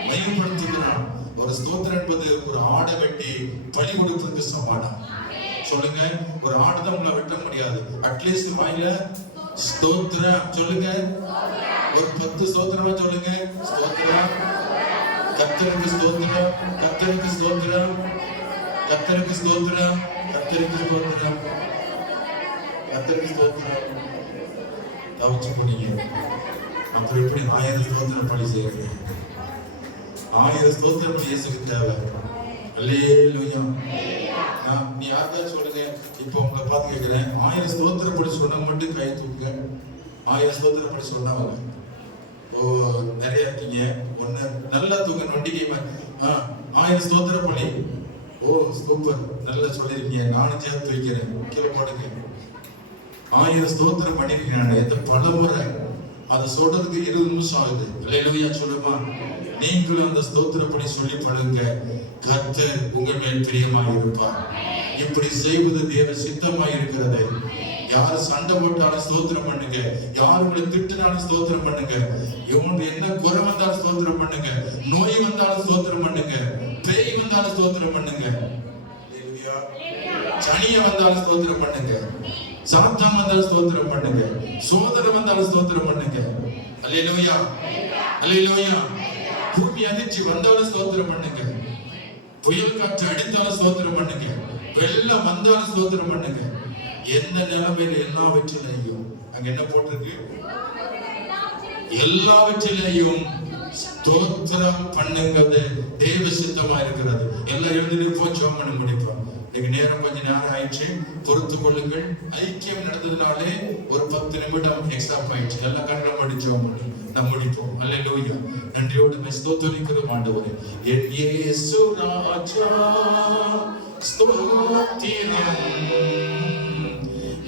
மகிமைப்படுத்துகிறான். ஒரு ஸ்தோத்திரம் என்பது ஒரு ஆடை வெட்டி பலி கொடுப்பதற்கு சமானம். சொல்லுங்க, ஒரு ஆடு தான் உங்களை வெட்ட முடியாது. அட்லீஸ்ட் வாயில ஸ்தோத்திரம் சொல்லுங்க. ஒரு 10 ஸ்தோத்திரமா சொல்லுங்க. ஸ்தோத்திரம், கர்த்தருக்கு ஸ்தோத்திரம், கர்த்தருக்கு ஸ்தோத்திரம், கர்த்தருக்கு ஸ்தோத்திரம், கர்த்தருக்கு ஸ்தோத்திரம், கர்த்தருக்கு ஸ்தோத்திரம். தவிச்சு போனீங்க. அப்புறம் எப்படி 1000 ஸ்தோத்திரம் பலி செய்யறது? 1000 ஸ்தோத்திரம் இயேசுக்கு தேவை. அல்லேலூயா. நீ யாருக்காவது சொல்லுங்க, இப்போ உங்களை பார்த்து கேட்கிறேன், 1000 ஸ்தோத்திரப்படி சொன்ன மட்டும் கை தூக்குங்க. 1000 ஸ்தோத்திரப்படி சொன்னவங்க நிறைய இருக்கீங்க. ஒன்னு நல்லா தூங்க நொண்டிக்கை மாதிரி 1000 ஸ்தோத்திரப்படி. சூப்பர், நல்லா சொல்லிருக்கீங்க. நானும் சேர்த்து வைக்கிறேன், கீழே போடுங்க. 1000 ஸ்தோத்திரம் பண்ணிருக்கேன். எந்த பல முறை அதை சொல்றதுக்கு 20 நிமிஷம் ஆகுது. அல்லேலூயா சொல்லுமா? நீங்களும் அந்த ஸ்தோத்திரப்படி சொல்லி பழகுங்க. கர்த்தர் உங்கள் மேல் பிரியமாக இருப்பார். இப்படி செய்வது தேவ சித்தமாக இருக்கிறது. யாரு சண்டை போட்டாலும் ஸ்தோத்திரம் பண்ணுங்க. யாரு உங்களை திட்டினாலும் ஸ்தோத்திரம் பண்ணுங்க. இவங்க என்ன குறை வந்தாலும் ஸ்தோத்திரம் பண்ணுங்க. நோய் வந்தாலும் ஸ்தோத்திரம் பண்ணுங்க. பேய் வந்தாலும் ஸ்தோத்திரம் பண்ணுங்க. சனிய வந்தாலும் ஸ்தோத்திரம் பண்ணுங்க. சாத்தான் வந்தாலும் ஸ்தோத்திரம் பண்ணுங்க. சோதனை வந்தாலும் ஸ்தோத்திரம் பண்ணுங்க. அல்லேலூயா, அல்லேலூயா. பூமி அதிர்ச்சி வந்தாலும் ஸ்தோத்திரம் பண்ணுங்க. புயல் காற்று அடித்தாலும் ஸ்தோத்திரம் பண்ணுங்க. வெள்ளம் வந்தாலும் ஸ்தோத்திரம் பண்ணுங்க. எந்த நிலைமையில எல்லாவற்றிலையும் அங்க என்ன போட்டிருக்கு? எல்லாவற்றிலையும் ஸ்தோத்திரம் பண்ணுங்கிறது தேவ சித்தமா இருக்கிறது. எல்லாம் எழுந்து நிற்போம், ஜெபம் பண்ணி முடிப்போம். இன்னைக்கு நேரம் கொஞ்சம் நேரம் ஆயிடுச்சு, பொறுத்து கொள்ளுங்கள். ஐக்கியம் நடந்ததுனாலே ஒரு 10 நிமிடம் எக்ஸ்ட்ரா போயிடுச்சு. எல்லாம் கண்களை முடிச்சோம், நம்ம முடிப்போம். அல்லேலூயா. நன்றியோடு ஸ்தோத்திரிக்கிறோம் ஆண்டவரே. என் இயேசு ராஜா ஸ்தோத்திரம்,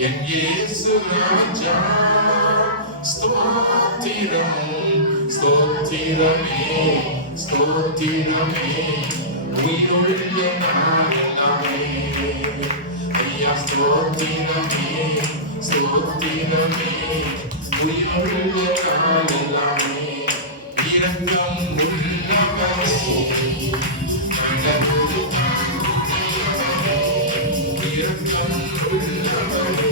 என் இயேசு ராஜா ஸ்தோத்திரம், ஸ்தோத்திரமே ஸ்தோத்திரமே உயிருள்ள நாளெல்லாமே. ஐயா ஸ்தோத்திரமே ஸ்தோத்திரமே உயிருள்ள நாளெல்லாமே. இரக்கம் உள்ளவரே இரக்கம் உள்ளவரே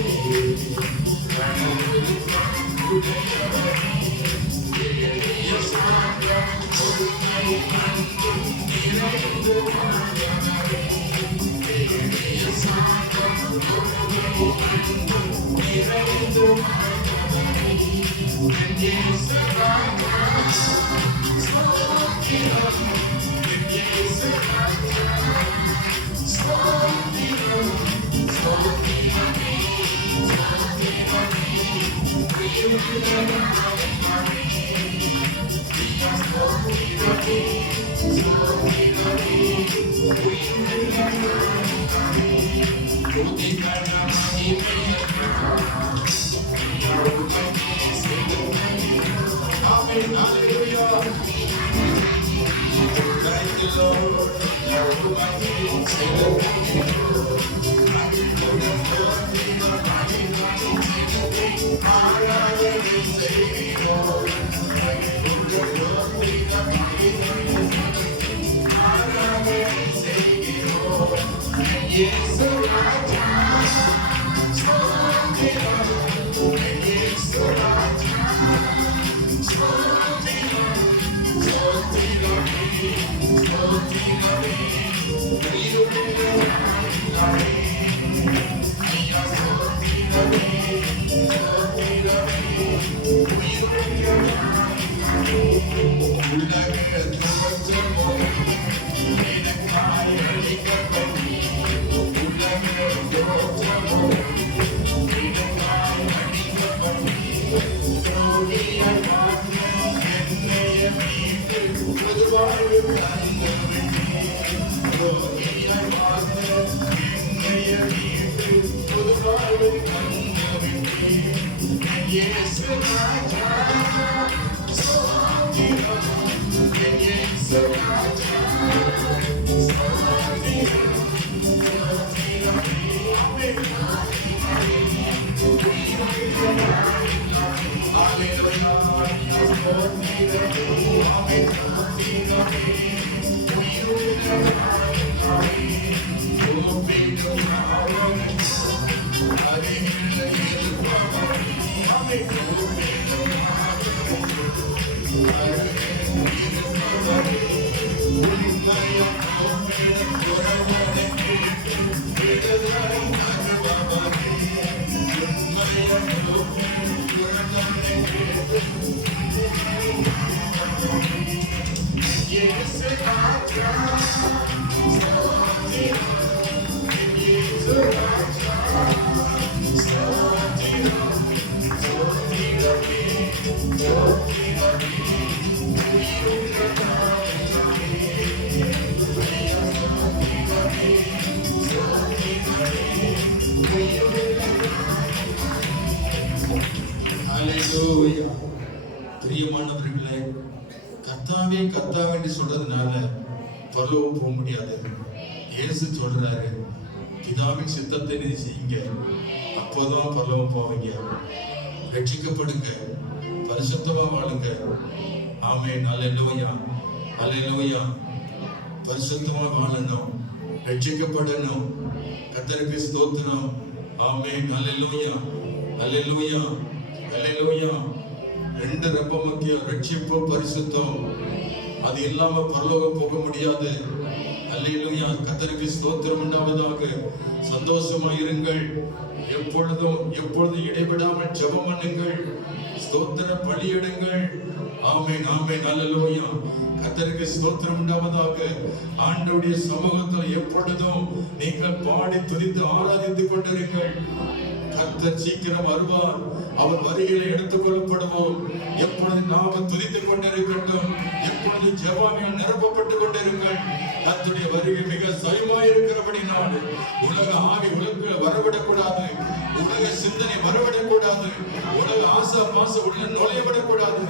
Yes, I கர்த்தாவே கர்த்தாவே என்று சொல்றதுனால பரலோகம் போக முடியாது. இயேசு சொல்றாரு, பிதாவின் சித்தத்தை நீ செய்யுங்க, அப்போதான் பரலோகம் போவீங்க. ரட்சிக்கப்படுங்க, பரிசுத்தமா வாழுங்க. ஆமென். அல்லேலூயா, அல்லேலூயா. பரிசுத்தமா வாழணும், ரட்சிக்கப்படணும். கர்த்தருக்கு ஸ்தோத்திரம். ஆமென். அல்லேலூயா, அல்லேலூயா, அல்லேலூயா. ரெண்டு ரொம்ப முக்கியம், ரட்சிப்பு, பரிசுத்தம். அது இல்லாம பரலோகம் போக முடியாது. அல்லேலூயா. கர்த்தருக்கு ஸ்தோத்திரம் உண்டாவதாக. சந்தோஷமா இருங்கள், எப்பொழுதும் இடைவிடாமல் ஜெபம் பண்ணுங்கள், ஸ்தோத்திர பலியிடுங்கள். ஆமென், ஆமென், அல்லேலூயா. கர்த்தருக்கு ஸ்தோத்திரம் உண்டாவதாக. ஆண்டவருடைய சமூகத்தில் எப்பொழுதும் நீங்கள் பாடி துதித்து ஆராதித்துக் கொண்டிருங்கள். கர்த்தர் சீக்கிரம் வருவார். அவர் வருகையில எடுத்துக் கொள்ளப்படுவோம். எப்பொழுது நாம துதித்துக் கொண்டிருக்கட்டும், எப்பொழுது ஜெபமால் நிரப்பப்பட்டுக் கொண்டிருங்கள். கர்த்தருடைய வருகை மிக சமீபமாய் இருக்கிறபடினால் உலக ஆவி உலக வரவிடக்கூடாது, உலக சிந்தனை வரவிடக்கூடாது, உலக ஆசா பாச உள்ள நுழையவிடக்கூடாது.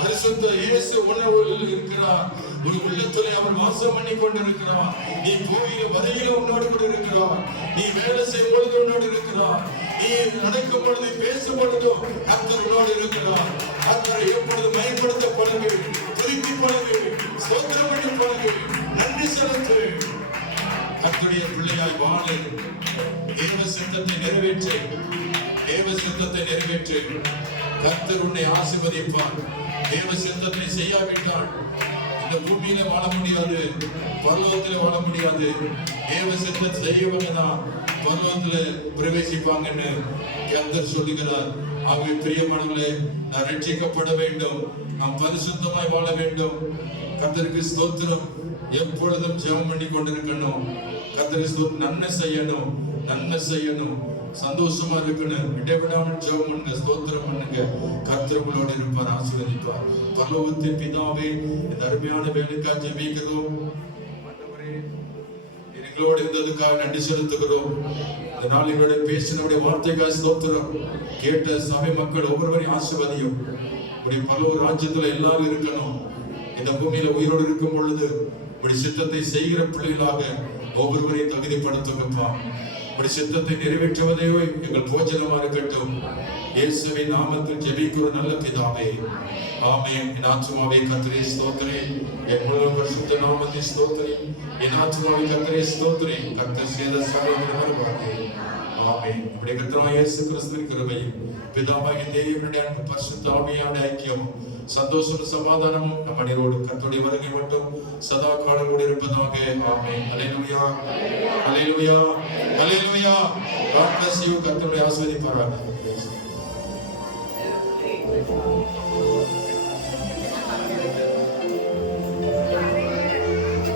பரிசுத்த இயேசு உணவில் இருக்கிறார். ஒரு உள்ளத்திலே அவர் வாசம் பண்ணி கொண்டிருக்கிறார். நீ கோயில வரையில உன்னோடு கூட இருக்கிறார். நீ வேலை செய்யும் பொழுது உன்னோடு இருக்கிறார். நீ நடக்கும் பொழுது பேசும் பொழுதும் கர்த்தர் உன்னோடு இருக்கிறார். கர்த்தரை எப்பொழுது மயப்படுத்த பழகு, துதித்து பழகு, ஸ்தோத்திரம் பண்ணி பழகு, நன்றி செலுத்து. கர்த்தருடைய பிள்ளையாய் வாழு. தேவ சித்தத்தை நிறைவேற்று, தேவ சித்தத்தை நிறைவேற்று. கர்த்தர் உன்னை ஆசீர்வதிப்பார். தேவ சித்தத்தை செய்யாவிட்டால் இந்த பூமியில வாழ முடியாது, பரலோகத்துல வாழ முடியாது. தேவ சித்தத்தை செய்யவங்க தான் பரலோகத்துல பிரவேசிப்பாங்கன்னு கர்த்தர் சொல்லுகிறார். ஆகவே பிரியமானவர்களே, நான் ரட்சிக்கப்பட வேண்டும், நாம் பரிசுத்தமாய் வாழ வேண்டும். கர்த்தருக்கு ஸ்தோத்திரம். எப்பொழுதும் ஜெபம் பண்ணி கொண்டிருக்கணும். கர்த்தருக்கு ஸ்தோத்திரம். நன்மை செய்யணும், நன்மை செய்யணும், சந்தோஷமா இருக்கணும். இடைவிடாமல் ஜெபம் பண்ணுங்க, ஸ்தோத்திரம் பண்ணுங்க. கர்த்தர் உங்களோடு இருப்பார், ஆசீர்வதிப்பார். பரலோகத்தின் பிதாவே, இந்த அருமையான வேலைக்காக ஜெபிக்கிறோம். ஆண்டவரே, எங்களோடு இருந்ததுக்காக நன்றி செலுத்துகிறோம். இந்த நாள் எங்களோட பேசினுடைய வார்த்தைக்காக ஸ்தோத்திரம். கேட்ட சபை மக்கள் ஒவ்வொருவரையும் ஆசீர்வதியும். உடைய பரலோக ராஜ்யத்துல எல்லாரும் இருக்கணும். இந்த பூமியில உயிரோடு இருக்கும் பொழுது உடைய சித்தத்தை செய்கிற பிள்ளைகளாக ஒவ்வொருவரையும் தகுதிப்படுத்துங்கப்பா. உடைய சித்தத்தை நிறைவேற்றுவதே எங்கள் போஜனமா இருக்கட்டும். இயேசுவின் நாமத்தில் ஜெபிக்கிற நல்ல பிதாவே, ஆமென். என் ஆத்துமாவே கர்த்தரை ஸ்தோத்திரி, என் முழு பரிசுத்த நாமத்தை ஸ்தோத்திரி. என் ஆத்துமாவே கர்த்தரை ஸ்தோத்திரி. கர்த்தர் செய்த சகல வாழ்க்கை. ஆமென். நம்முடைய கர்த்தராகிய இயேசு கிறிஸ்துவின் கிருபையும் பிதாவாகிய தேவனுடைய அன்பு பரிசுத்த ஆவியானவருடைய ஐக்கியமும் சந்தோஷமும் சமாதானமும் நம் அனைவரோடு கர்த்தருடைய வருகை மட்டும் சதா காலத்தோடு இருப்பதாக. ஆமென். அல்லேலூயா, அல்லேலூயா, அல்லேலூயா. God bless you. கர்த்தருடைய ஆசீர்வாதம் பாராட்டுகிறேன்.